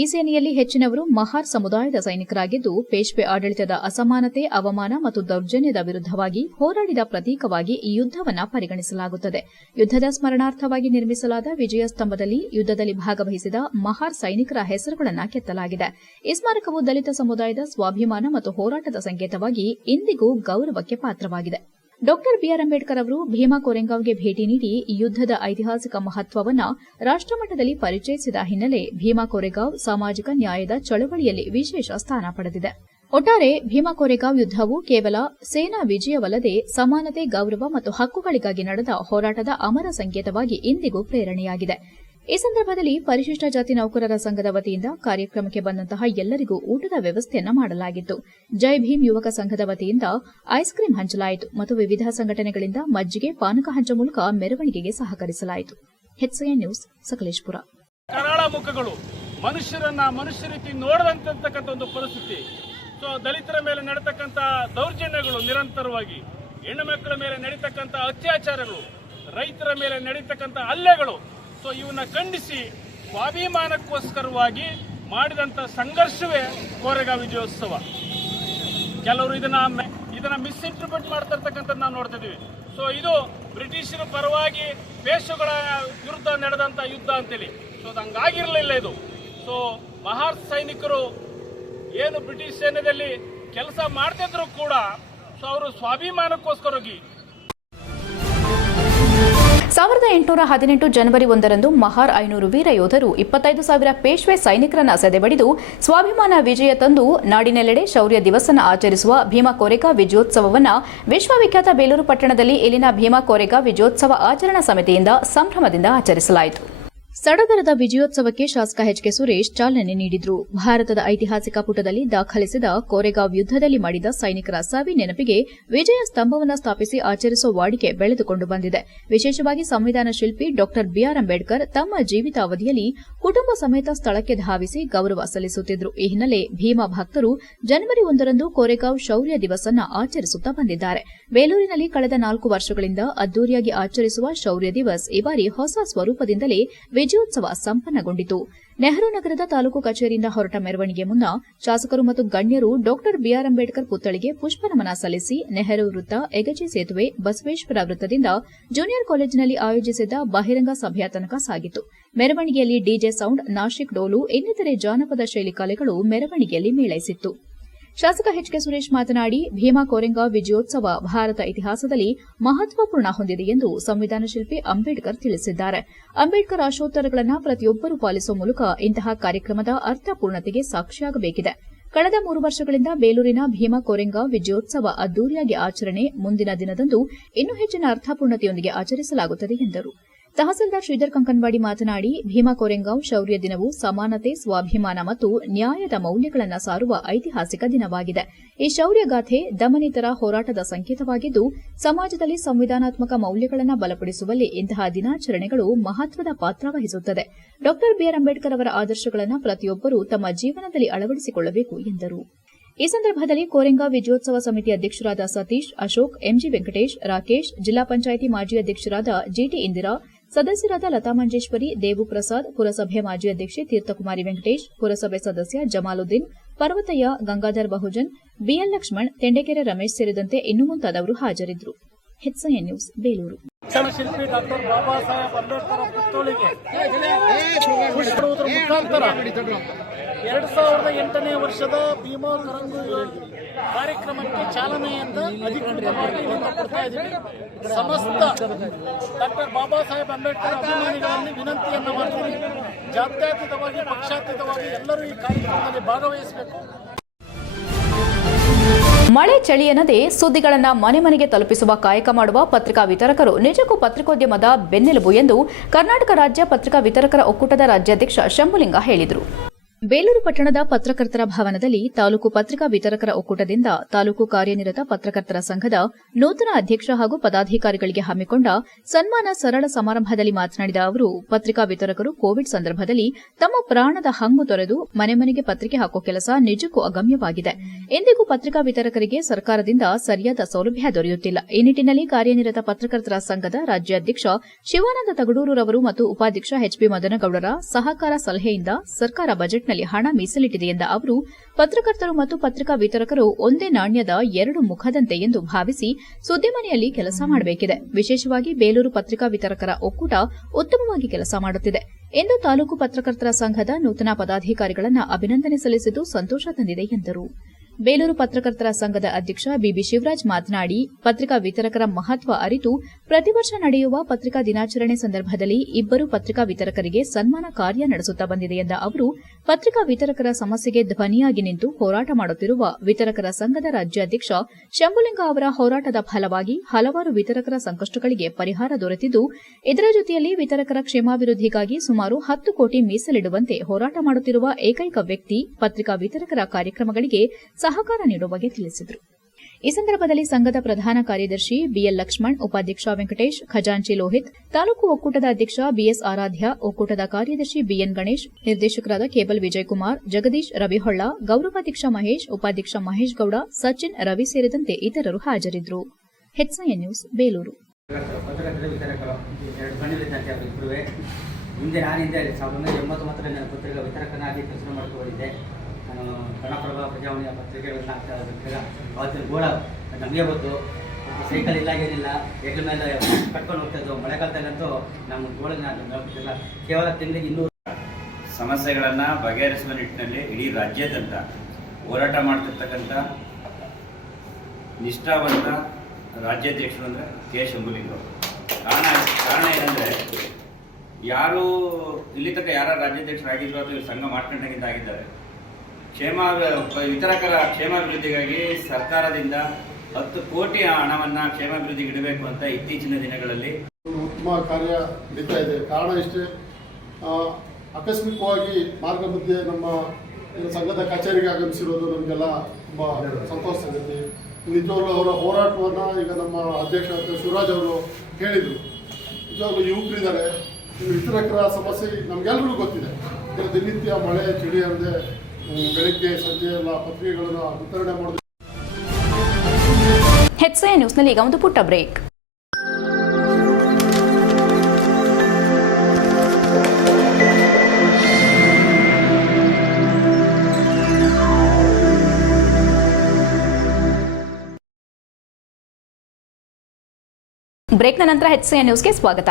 ಈ ಸೇನೆಯಲ್ಲಿ ಹೆಚ್ಚಿನವರು ಮಹಾರ್ ಸಮುದಾಯದ ಸೈನಿಕರಾಗಿದ್ದು ಪೇಶ್ವೆ ಆಡಳಿತದ ಅಸಮಾನತೆ, ಅವಮಾನ ಮತ್ತು ದೌರ್ಜನ್ಯದ ವಿರುದ್ದವಾಗಿ ಹೋರಾಡಿದ ಪ್ರತೀಕವಾಗಿ ಈ ಯುದ್ದವನ್ನು ಪರಿಗಣಿಸಲಾಗುತ್ತದೆ. ಯುದ್ದದ ಸ್ಮರಣಾರ್ಥವಾಗಿ ನಿರ್ಮಿಸಲಾದ ವಿಜಯ ಸ್ತಂಭದಲ್ಲಿ ಯುದ್ದದಲ್ಲಿ ಭಾಗವಹಿಸಿದ ಮಹಾರ್ ಸೈನಿಕರ ಹೆಸರುಗಳನ್ನು ಕೆತ್ತಲಾಗಿದೆ. ಈ ಸ್ಮಾರಕವು ದಲಿತ ಸಮುದಾಯದ ಸ್ವಾಭಿಮಾನ ಮತ್ತು ಹೋರಾಟದ ಸಂಕೇತವಾಗಿ ಇಂದಿಗೂ ಗೌರವಕ್ಕೆ ಪಾತ್ರವಾಗಿದೆ. ಡಾಕ್ಟರ್ ಬಿಆರ್ ಅಂಬೇಡ್ಕರ್ ಅವರು ಭೀಮಾ ಕೊರೆಂಗಾವ್ಗೆ ಭೇಟಿ ನೀಡಿ ಯುದ್ದದ ಐತಿಹಾಸಿಕ ಮಹತ್ವವನ್ನು ರಾಷ್ಟಮಟ್ಟದಲ್ಲಿ ಪರಿಚಯಿಸಿದ ಹಿನ್ನೆಲೆ ಭೀಮಾ ಕೊರೆಗಾವ್ ಸಾಮಾಜಿಕ ನ್ಯಾಯದ ಚಳವಳಿಯಲ್ಲಿ ವಿಶೇಷ ಸ್ಥಾನ ಪಡೆದಿದೆ. ಒಟ್ಟಾರೆ ಭೀಮಾ ಕೊರೆಗಾವ್ ಯುದ್ದವು ಕೇವಲ ಸೇನಾ ವಿಜಯವಲ್ಲದೆ ಸಮಾನತೆ, ಗೌರವ ಮತ್ತು ಹಕ್ಕುಗಳಿಗಾಗಿ ನಡೆದ ಹೋರಾಟದ ಅಮರ ಸಂಕೇತವಾಗಿ ಇಂದಿಗೂ ಪ್ರೇರಣೆಯಾಗಿದೆ. ಈ ಸಂದರ್ಭದಲ್ಲಿ ಪರಿಶಿಷ್ಟ ಜಾತಿ ನೌಕರರ ಸಂಘದ ವತಿಯಿಂದ ಕಾರ್ಯಕ್ರಮಕ್ಕೆ ಬಂದಂತಹ ಎಲ್ಲರಿಗೂ ಊಟದ ವ್ಯವಸ್ಥೆಯನ್ನು ಮಾಡಲಾಗಿತ್ತು. ಜೈ ಭೀಮ್ ಯುವಕ ಸಂಘದ ವತಿಯಿಂದ ಐಸ್ ಕ್ರೀಂ ಹಂಚಲಾಯಿತು ಮತ್ತು ವಿವಿಧ ಸಂಘಟನೆಗಳಿಂದ ಮಜ್ಜಿಗೆ, ಪಾನಕ ಹಂಚ ಮೂಲಕ ಮೆರವಣಿಗೆಗೆ ಸಹಕರಿಸಲಾಯಿತು. ನ್ಯೂಸ್, ಸಕಲೇಶ್ಪುರ. ಕರಾಳ ಮುಖಗಳು ಮನುಷ್ಯರನ್ನ ಮನುಷ್ಯ ರೀತಿ ನೋಡದಂತಕ್ಕಂಥ ಒಂದು ಪರಿಸ್ಥಿತಿ. ಸೊ ದಲಿತರ ಮೇಲೆ ನಡೀತಕ್ಕಂಥ ದೌರ್ಜನ್ಯಗಳು ನಿರಂತರವಾಗಿ, ಹೆಣ್ಣು ಮಕ್ಕಳ ಮೇಲೆ ನಡೀತಕ್ಕಂಥ ಅತ್ಯಾಚಾರಗಳು, ರೈತರ ಮೇಲೆ ನಡೀತಕ್ಕಂಥ ಹಲ್ಲೆಗಳು ಸೊ ಇವನ್ನ ಖಂಡಿಸಿ ಸ್ವಾಭಿಮಾನಕ್ಕೋಸ್ಕರವಾಗಿ ಮಾಡಿದಂಥ ಸಂಘರ್ಷವೇ ಕೋರೆಗಾಂವ್ ವಿಜಯೋತ್ಸವ. ಕೆಲವರು ಇದನ್ನ ಇದನ್ನ ಇದನ್ನ ಮಿಸ್ಇಂಟರ್ಪ್ರಿಟ್ ಮಾಡ್ತಾ ಇರ್ತಕ್ಕಂಥದ್ದು ನಾವು ನೋಡ್ತಿದ್ದೀವಿ ಸೊ ಇದು ಬ್ರಿಟಿಷರ ಪರವಾಗಿ ಪೇಶುಗಳ ವಿರುದ್ಧ ನಡೆದಂತ ಯುದ್ಧ ಅಂತೇಳಿ. ಸೊ ಅದು ಹಂಗಾಗಿರ್ಲಿಲ್ಲ ಇದು. ಸೊ ಮಹಾರ್ ಸೈನಿಕರು ಏನು ಬ್ರಿಟಿಷ್ ಸೈನ್ಯದಲ್ಲಿ ಕೆಲಸ ಮಾಡ್ತಿದ್ರು ಕೂಡ ಸೊ ಅವರು ಸ್ವಾಭಿಮಾನಕ್ಕೋಸ್ಕರವಾಗಿ ಸಾವಿರದ ಎಂಟುನೂರ ಹದಿನೆಂಟು ಜನವರಿ ಒಂದರಂದು ಮಹಾರ್ ಐನೂರು ವೀರ ಯೋಧರು ಇಪ್ಪತ್ತೈದು ಸಾವಿರ ಪೇಶ್ವೆ ಸೈನಿಕರನ್ನ ಸದೆಬಡಿದು ಸ್ವಾಭಿಮಾನ ವಿಜಯ ತಂದು ನಾಡಿನೆಲ್ಲೆಡೆ ಶೌರ್ಯ ದಿವಸನ ಆಚರಿಸುವ ಭೀಮಾ ಕೋರೆಗಾ ವಿಜಯೋತ್ಸವವನ್ನು ವಿಶ್ವವಿಖ್ಯಾತ ಬೇಲೂರು ಪಟ್ಟಣದಲ್ಲಿ ಇಲ್ಲಿನ ಭೀಮಾ ಕೋರೆಗಾ ವಿಜಯೋತ್ಸವ ಆಚರಣಾ ಸಮಿತಿಯಿಂದ ಸಂಭ್ರಮದಿಂದ ಆಚರಿಸಲಾಯಿತು. ಸಡಗರದ ವಿಜಯೋತ್ಸವಕ್ಕೆ ಶಾಸಕ ಎಚ್ಕೆ ಸುರೇಶ್ ಚಾಲನೆ ನೀಡಿದ್ರು. ಭಾರತದ ಐತಿಹಾಸಿಕ ಪುಟದಲ್ಲಿ ದಾಖಲಿಸಿದ ಕೋರೆಗಾಂವ್ ಯುದ್ದದಲ್ಲಿ ಮಾಡಿದ ಸೈನಿಕರ ಸವಿ ನೆನಪಿಗೆ ವಿಜಯ ಸ್ತಂಭವನ್ನು ಸ್ಥಾಪಿಸಿ ಆಚರಿಸುವ ವಾಡಿಕೆ ಬೆಳೆದುಕೊಂಡು ಬಂದಿದೆ. ವಿಶೇಷವಾಗಿ ಸಂವಿಧಾನ ಶಿಲ್ಪಿ ಡಾ ಬಿಆರ್ ಅಂಬೇಡ್ಕರ್ ತಮ್ಮ ಜೀವಿತಾವಧಿಯಲ್ಲಿ ಕುಟುಂಬ ಸಮೇತ ಸ್ಥಳಕ್ಕೆ ಧಾವಿಸಿ ಗೌರವ ಸಲ್ಲಿಸುತ್ತಿದ್ರು. ಈ ಹಿನ್ನೆಲೆ ಭೀಮಾ ಭಕ್ತರು ಜನವರಿ ಒಂದರಂದು ಕೋರೆಗಾಂವ್ ಶೌರ್ಯ ದಿವಸನ್ನ ಆಚರಿಸುತ್ತಾ ಬಂದಿದ್ದಾರೆ. ಬೇಲೂರಿನಲ್ಲಿ ಕಳೆದ ನಾಲ್ಕು ವರ್ಷಗಳಿಂದ ಅದ್ದೂರಿಯಾಗಿ ಆಚರಿಸುವ ಶೌರ್ಯ ದಿವಸ್ ಈ ಬಾರಿ ಹೊಸ ಸ್ವರೂಪದಿಂದಲೇ ವಿಜಯೋತ್ಸವ ಸಂಪನ್ನಗೊಂಡಿತು. ನೆಹರು ನಗರದ ತಾಲೂಕು ಕಚೇರಿಯಿಂದ ಹೊರಟ ಮೆರವಣಿಗೆ ಮುನ್ನ ಶಾಸಕರು ಮತ್ತು ಗಣ್ಯರು ಡಾಕ್ಟರ್ ಬಿಆರ್ ಅಂಬೇಡ್ಕರ್ ಪುತ್ಥಳಿಗೆ ಪುಷ್ಪನಮನ ಸಲ್ಲಿಸಿ ನೆಹರು ವೃತ್ತ ಎಗಜಿ ಸೇತುವೆ ಬಸವೇಶ್ವರ ವೃತ್ತದಿಂದ ಜೂನಿಯರ್ ಕಾಲೇಜಿನಲ್ಲಿ ಆಯೋಜಿಸಿದ್ದ ಬಹಿರಂಗ ಸಭೆಯ ತನಕ ಸಾಗಿತು. ಮೆರವಣಿಗೆಯಲ್ಲಿ ಡಿಜೆ ಸೌಂಡ್ ನಾಶಿಕ್ ಡೋಲು, ಇನ್ನಿತರೆ ಜಾನಪದ ಶೈಲಿ ಕಲೆಗಳು ಮೆರವಣಿಗೆಯಲ್ಲಿ ಮೇಳೈಸಿತ್ತು. ಶಾಸಕ ಎಚ್ಕೆ ಸುರೇಶ್ ಮಾತನಾಡಿ, ಭೀಮಾ ಕೋರೆಂಗಾ ವಿಜಯೋತ್ಸವ ಭಾರತ ಇತಿಹಾಸದಲ್ಲಿ ಮಹತ್ವಪೂರ್ಣ ಹೊಂದಿದೆ ಎಂದು ಸಂವಿಧಾನ ಶಿಲ್ಪಿ ಅಂಬೇಡ್ಕರ್ ತಿಳಿಸಿದ್ದಾರೆ. ಅಂಬೇಡ್ಕರ್ ಆಶೋತ್ತರಗಳನ್ನು ಪ್ರತಿಯೊಬ್ಬರೂ ಪಾಲಿಸುವ ಮೂಲಕ ಇಂತಹ ಕಾರ್ಯಕ್ರಮದ ಅರ್ಥಪೂರ್ಣತೆಗೆ ಸಾಕ್ಷಿಯಾಗಬೇಕಿದೆ. ಕಳೆದ ಮೂರು ವರ್ಷಗಳಿಂದ ಬೇಲೂರಿನ ಭೀಮಾ ಕೋರೆಂಗಾ ವಿಜಯೋತ್ಸವ ಅದ್ದೂರಿಯಾಗಿ ಆಚರಣೆ ಮುಂದಿನ ದಿನದಂದು ಇನ್ನೂ ಹೆಚ್ಚಿನ ಅರ್ಥಪೂರ್ಣತೆಯೊಂದಿಗೆ ಆಚರಿಸಲಾಗುತ್ತದೆ ಎಂದರು. ತಹಸೀಲ್ದಾರ್ ಶ್ರೀಧರ್ ಕಂಕನ್ವಾಡಿ ಮಾತನಾಡಿ, ಭೀಮಾ ಕೋರೆಂಗಾಂವ್ ಶೌರ್ಯ ದಿನವು ಸಮಾನತೆ, ಸ್ವಾಭಿಮಾನ ಮತ್ತು ನ್ಯಾಯದ ಮೌಲ್ಯಗಳನ್ನು ಸಾರುವ ಐತಿಹಾಸಿಕ ದಿನವಾಗಿದೆ. ಈ ಶೌರ್ಯಗಾಥೆ ದಮನಿತರ ಹೋರಾಟದ ಸಂಕೇತವಾಗಿದ್ದು, ಸಮಾಜದಲ್ಲಿ ಸಂವಿಧಾನಾತ್ಮಕ ಮೌಲ್ಯಗಳನ್ನು ಬಲಪಡಿಸುವಲ್ಲಿ ಇಂತಹ ದಿನಾಚರಣೆಗಳು ಮಹತ್ವದ ಪಾತ್ರ ವಹಿಸುತ್ತದೆ. ಡಾ. ಬಿಆರ್ ಅಂಬೇಡ್ಕರ್ ಅವರ ಆದರ್ಶಗಳನ್ನು ಪ್ರತಿಯೊಬ್ಬರೂ ತಮ್ಮ ಜೀವನದಲ್ಲಿ ಅಳವಡಿಸಿಕೊಳ್ಳಬೇಕು ಎಂದರು. ಈ ಸಂದರ್ಭದಲ್ಲಿ ಕೋರೆಂಗಾ ವಿಜಯೋತ್ಸವ ಸಮಿತಿ ಅಧ್ಯಕ್ಷರಾದ ಸತೀಶ್, ಅಶೋಕ್ ಎಂಜಿ ವೆಂಕಟೇಶ್, ರಾಕೇಶ್, ಜಿಲ್ಲಾ ಪಂಚಾಯಿತಿ ಮಾಜಿ ಅಧ್ಯಕ್ಷರಾದ ಜಿಟಿ ಇಂದಿರಾ ಸದಸ್ಯರಾದ ಲತಾ ಮಂಜೇಶ್ವರಿ ದೇವು ಪ್ರಸಾದ್ ಪುರಸಭೆ ಮಾಜಿ ಅಧ್ಯಕ್ಷೆ ತೀರ್ಥಕುಮಾರಿ ವೆಂಕಟೇಶ್ ಪುರಸಭೆ ಸದಸ್ಯ ಜಮಾಲುದ್ದೀನ್ ಪರ್ವತಯ್ಯ ಗಂಗಾಧರ್ ಬಹುಜನ್ ಬಿಎಲ್ ಲಕ್ಷ್ಮಣ್ ತೆಂಡೆಕೆರೆ ರಮೇಶ್ ಸೇರಿದಂತೆ ಇನ್ನು ಮುಂತಾದವರು ಹಾಜರಿದ್ದರು ನ್ಯೂಸ್ ಬೇಲೂರು ಶಿಲ್ಪಿ ಡಾಕ್ಟರ್ ಬಾಬಾ ಸಾಹೇಬ್ ಅಂಬೇಡ್ಕರ್ ಪುತ್ಥಳಿಗೆ ಎರಡ್ ಸಾವಿರದ ಎಂಟನೇ ವರ್ಷದ ಭೀಮಾ ಕರಂಗು ಕಾರ್ಯಕ್ರಮಕ್ಕೆ ಚಾಲನೆಯಿಂದ ಅಧಿಕೃತವಾಗಿ ಕೊಡ್ತಾ ಇದ್ದೀವಿ ಸಮಸ್ತ ಡಾಕ್ಟರ್ ಬಾಬಾ ಸಾಹೇಬ್ ಅಂಬೇಡ್ಕರ್ ಅಭಿಮಾನಿಗಳಲ್ಲಿ ವಿನಂತಿಯನ್ನು ಮಾಡ್ತೀನಿ. ಜಾತ್ಯತೀತವಾಗಿ, ಪಕ್ಷಾತೀತವಾಗಿ ಎಲ್ಲರೂ ಈ ಕಾರ್ಯಕ್ರಮದಲ್ಲಿ ಭಾಗವಹಿಸಬೇಕು. ಮಳೆ ಚಳಿ ಎನ್ನದೇ ಸುದ್ದಿಗಳನ್ನು ಮನೆ ಮನೆಗೆ ತಲುಪಿಸುವ ಕಾಯಕ ಮಾಡುವ ಪತ್ರಿಕಾ ವಿತರಕರು ನಿಜಕ್ಕೂ ಪತ್ರಿಕೋದ್ಯಮದ ಬೆನ್ನೆಲುಬು ಎಂದು ಕರ್ನಾಟಕ ರಾಜ್ಯ ಪತ್ರಿಕಾ ವಿತರಕರ ಒಕ್ಕೂಟದ ರಾಜ್ಯಾಧ್ಯಕ್ಷ ಶಂಭುಲಿಂಗ ಹೇಳಿದರು. ಬೇಲೂರು ಪಟ್ಟಣದ ಪತ್ರಕರ್ತರ ಭವನದಲ್ಲಿ ತಾಲೂಕು ಪತ್ರಿಕಾ ವಿತರಕರ ಒಕ್ಕೂಟದಿಂದ ತಾಲೂಕು ಕಾರ್ಯನಿರತ ಪತ್ರಕರ್ತರ ಸಂಘದ ನೂತನ ಅಧ್ಯಕ್ಷ ಹಾಗೂ ಪದಾಧಿಕಾರಿಗಳಿಗೆ ಹಮ್ಮಿಕೊಂಡ ಸನ್ಮಾನ ಸರಳ ಸಮಾರಂಭದಲ್ಲಿ ಮಾತನಾಡಿದ ಅವರು, ಪತ್ರಿಕಾ ವಿತರಕರು ಕೋವಿಡ್ ಸಂದರ್ಭದಲ್ಲಿ ತಮ್ಮ ಪ್ರಾಣದ ಹಂಗು ತೊರೆದು ಮನೆ ಮನೆಗೆ ಪತ್ರಿಕೆ ಹಾಕೋ ಕೆಲಸ ನಿಜಕ್ಕೂ ಅಗಮ್ಯವಾಗಿದೆ. ಎಂದಿಗೂ ಪತ್ರಿಕಾ ವಿತರಕರಿಗೆ ಸರ್ಕಾರದಿಂದ ಸರಿಯಾದ ಸೌಲಭ್ಯ ದೊರೆಯುತ್ತಿಲ್ಲ. ಈ ನಿಟ್ಟಿನಲ್ಲಿ ಕಾರ್ಯನಿರತ ಪತ್ರಕರ್ತರ ಸಂಘದ ರಾಜ್ಯಾಧ್ಯಕ್ಷ ಶಿವಾನಂದ ತಗಡೂರುರವರು ಮತ್ತು ಉಪಾಧ್ಯಕ್ಷ ಎಚ್ಪಿ ಮದನಗೌಡರ ಸಹಕಾರ ಸಲಹೆಯಿಂದ ಸರ್ಕಾರ ಬಜೆಟ್ನಲ್ಲಿ ಹಣ ಮೀಸಲಿಟ್ಟಿದೆ ಎಂದ ಅವರು, ಪತ್ರಕರ್ತರು ಮತ್ತು ಪತ್ರಿಕಾ ವಿತರಕರು ಒಂದೇ ನಾಣ್ಯದ ಎರಡು ಮುಖದಂತೆ ಎಂದು ಭಾವಿಸಿ ಸುದ್ದಿಮನೆಯಲ್ಲಿ ಕೆಲಸ ಮಾಡಬೇಕಿದೆ. ವಿಶೇಷವಾಗಿ ಬೇಲೂರು ಪತ್ರಿಕಾ ವಿತರಕರ ಒಕ್ಕೂಟ ಉತ್ತಮವಾಗಿ ಕೆಲಸ ಮಾಡುತ್ತಿದೆ. ಎಂದು ತಾಲೂಕು ಪತ್ರಕರ್ತರ ಸಂಘದ ನೂತನ ಪದಾಧಿಕಾರಿಗಳನ್ನು ಅಭಿನಂದನೆ ಸಲ್ಲಿಸಿದ್ದು ಸಂತೋಷ ತಂದಿದೆ ಎಂದರು. ಬೇಲೂರು ಪತ್ರಕರ್ತರ ಸಂಘದ ಅಧ್ಯಕ್ಷ ಬಿಬಿ ಶಿವರಾಜ್ ಮಾತನಾಡಿ, ಪತ್ರಿಕಾ ವಿತರಕರ ಮಹತ್ವ ಅರಿತು ಪ್ರತಿ ವರ್ಷ ನಡೆಯುವ ಪತ್ರಿಕಾ ದಿನಾಚರಣೆ ಸಂದರ್ಭದಲ್ಲಿ ಇಬ್ಬರು ಪತ್ರಿಕಾ ವಿತರಕರಿಗೆ ಸನ್ಮಾನ ಕಾರ್ಯ ನಡೆಸುತ್ತಾ ಬಂದಿದೆ ಎಂದ ಅವರು, ಪತ್ರಿಕಾ ವಿತರಕರ ಸಮಸ್ಯೆಗೆ ಧ್ವನಿಯಾಗಿ ನಿಂತು ಹೋರಾಟ ಮಾಡುತ್ತಿರುವ ವಿತರಕರ ಸಂಘದ ರಾಜ್ಯಾಧ್ಯಕ್ಷ ಶಂಭುಲಿಂಗ ಅವರ ಹೋರಾಟದ ಫಲವಾಗಿ ಹಲವಾರು ವಿತರಕರ ಸಂಕಷ್ಟಗಳಿಗೆ ಪರಿಹಾರ ದೊರೆತಿದ್ದು, ಇದರ ಜೊತೆಯಲ್ಲಿ ವಿತರಕರ ಕ್ಷೇಮಾಭಿವೃದ್ಧಿಗಾಗಿ ಸುಮಾರು ಹತ್ತು ಕೋಟಿ ಮೀಸಲಿಡುವಂತೆ ಹೋರಾಟ ಮಾಡುತ್ತಿರುವ ಏಕೈಕ ವ್ಯಕ್ತಿ ಪತ್ರಿಕಾ ವಿತರಕರ ಕಾರ್ಯಕ್ರಮಗಳಿಗೆ ಸಹಕಾರ ನೀಡುವ ಬಗ್ಗೆ ತಿಳಿಸಿದರು. ಈ ಸಂದರ್ಭದಲ್ಲಿ ಸಂಘದ ಪ್ರಧಾನ ಕಾರ್ಯದರ್ಶಿ ಬಿಎಲ್ ಲಕ್ಷ್ಮಣ್, ಉಪಾಧ್ಯಕ್ಷ ವೆಂಕಟೇಶ್, ಖಜಾಂಚಿ ಲೋಹಿತ್, ತಾಲೂಕು ಒಕ್ಕೂಟದ ಅಧ್ಯಕ್ಷ ಬಿಎಸ್ ಆರಾಧ್ಯ, ಒಕ್ಕೂಟದ ಕಾರ್ಯದರ್ಶಿ ಬಿಎನ್ ಗಣೇಶ್, ನಿರ್ದೇಶಕರಾದ ಕೇಬಲ್ ವಿಜಯಕುಮಾರ್, ಜಗದೀಶ್ ರವಿಹೊಳ್ಳ, ಗೌರವಾಧ್ಯಕ್ಷ ಮಹೇಶ್, ಉಪಾಧ್ಯಕ್ಷ ಮಹೇಶ್ ಗೌಡ, ಸಚಿನ್ ರವಿ ಸೇರಿದಂತೆ ಇತರರು ಹಾಜರಿದ್ದರು ನ್ಯೂಸ್, ಬೇಲೂರು. ಹಿಂದೆ ನಾನು ಪತ್ರಿಕಾ ವಿತರಕನಾಗಿ ಕೆಲಸ ಮಾಡ್ಕೊಂಡಿದ್ದೆ ಕನ್ನಡಪ್ರಭ ಪ್ರಜಾವಾಣಿಯ ಪತ್ರಿಕೆಗಳನ್ನ ಹಾಕ್ತಾ ಇದ್ದಾಗ ಅವತ್ತಿನ ಗೋಳ ನಮಗೆ ಗೊತ್ತು. ಸೈಕಲ್ ಇಲ್ಲ, ಏನಿಲ್ಲ. ಎಗ್ಲ ಮೇಲೆ ಕಟ್ಕೊಂಡು ಹೋಗ್ತಾ ಇದ್ದವು ಮಳೆಗಾಲದಲ್ಲಂತೂ ನಮ್ಮ ಗೋಳನ್ನ ನೋಡ್ತಿಲ್ಲ ಕೇವಲ ತಿಂಗಳಿಗೆ ಇನ್ನೂರು ಸಮಸ್ಯೆಗಳನ್ನು ಬಗೆಹರಿಸುವ ನಿಟ್ಟಿನಲ್ಲಿ ಇಡೀ ರಾಜ್ಯಾದ್ಯಂತ ಹೋರಾಟ ಮಾಡ್ತಿರ್ತಕ್ಕಂಥ ನಿಷ್ಠಾವಂತ ರಾಜ್ಯಾಧ್ಯಕ್ಷರು ಅಂದರೆ ಕೆ ಶಂಭುಲಿಂಗ್ ಅವರು. ಕಾರಣ ಕಾರಣ ಏನಂದರೆ, ಯಾರು ಇಲ್ಲಿ ತನಕ ಯಾರ ರಾಜ್ಯಾಧ್ಯಕ್ಷರಾಗಿದ್ರು ಅಥವಾ ಸಂಘ ಮಾಡ್ಕೊಂಡಾಗಿಂದ ಆಗಿದ್ದಾರೆ. ಕ್ಷೇಮ ವಿತರಕರ ಕ್ಷೇಮಾಭಿವೃದ್ಧಿಗಾಗಿ ಸರ್ಕಾರದಿಂದ ಹತ್ತು ಕೋಟಿ ಹಣವನ್ನು ಕ್ಷೇಮಾಭಿವೃದ್ಧಿಗೆ ಇಡಬೇಕು ಅಂತ ಇತ್ತೀಚಿನ ದಿನಗಳಲ್ಲಿ. ಉತ್ತಮ ಕಾರ್ಯ ನಡೀತಾ ಇದೆ. ಕಾರಣ ಇಷ್ಟೇ ಆಕಸ್ಮಿಕವಾಗಿ ಮಾರ್ಗ ಮಧ್ಯೆ ನಮ್ಮ ಸಂಘದ ಕಚೇರಿಗೆ ಆಗಮಿಸಿರೋದು ನಮಗೆಲ್ಲ ತುಂಬ ಸಂತೋಷ ಸಂಗತಿ ನಿಜವಾಗ್ಲೂ ಅವರ ಹೋರಾಟವನ್ನು ಈಗ ನಮ್ಮ ಅಧ್ಯಕ್ಷ ಶಿವರಾಜ್ ಅವರು ಹೇಳಿದರು. ನಿಜವಾಗ್ಲೂ ಯುವಕರಿದ್ದಾರೆ. ವಿತರಕರ ಸಮಸ್ಯೆ ನಮಗೆಲ್ಲರಿಗೂ ಗೊತ್ತಿದೆ. ದಿನನಿತ್ಯ ಮಳೆ, ಚಳಿ ಅನ್ನದೆ ಬೆಳಿಗ್ಗೆ ಸಂಜೆ ಎಲ್ಲ ಪತ್ರಿಕೆಗಳನ್ನು ವಿತರಣೆ ಮಾಡಿದ್ರು ಹೆಚ್ಐಎನ್ ನ್ಯೂಸ್ನಲ್ಲಿ ಈಗ ಒಂದು ಪುಟ್ಟ ಬ್ರೇಕ್. ಬ್ರೇಕ್ನ ನಂತರ ಹೆಚ್ಐಎನ್ ನ್ಯೂಸ್ಗೆ ಸ್ವಾಗತ.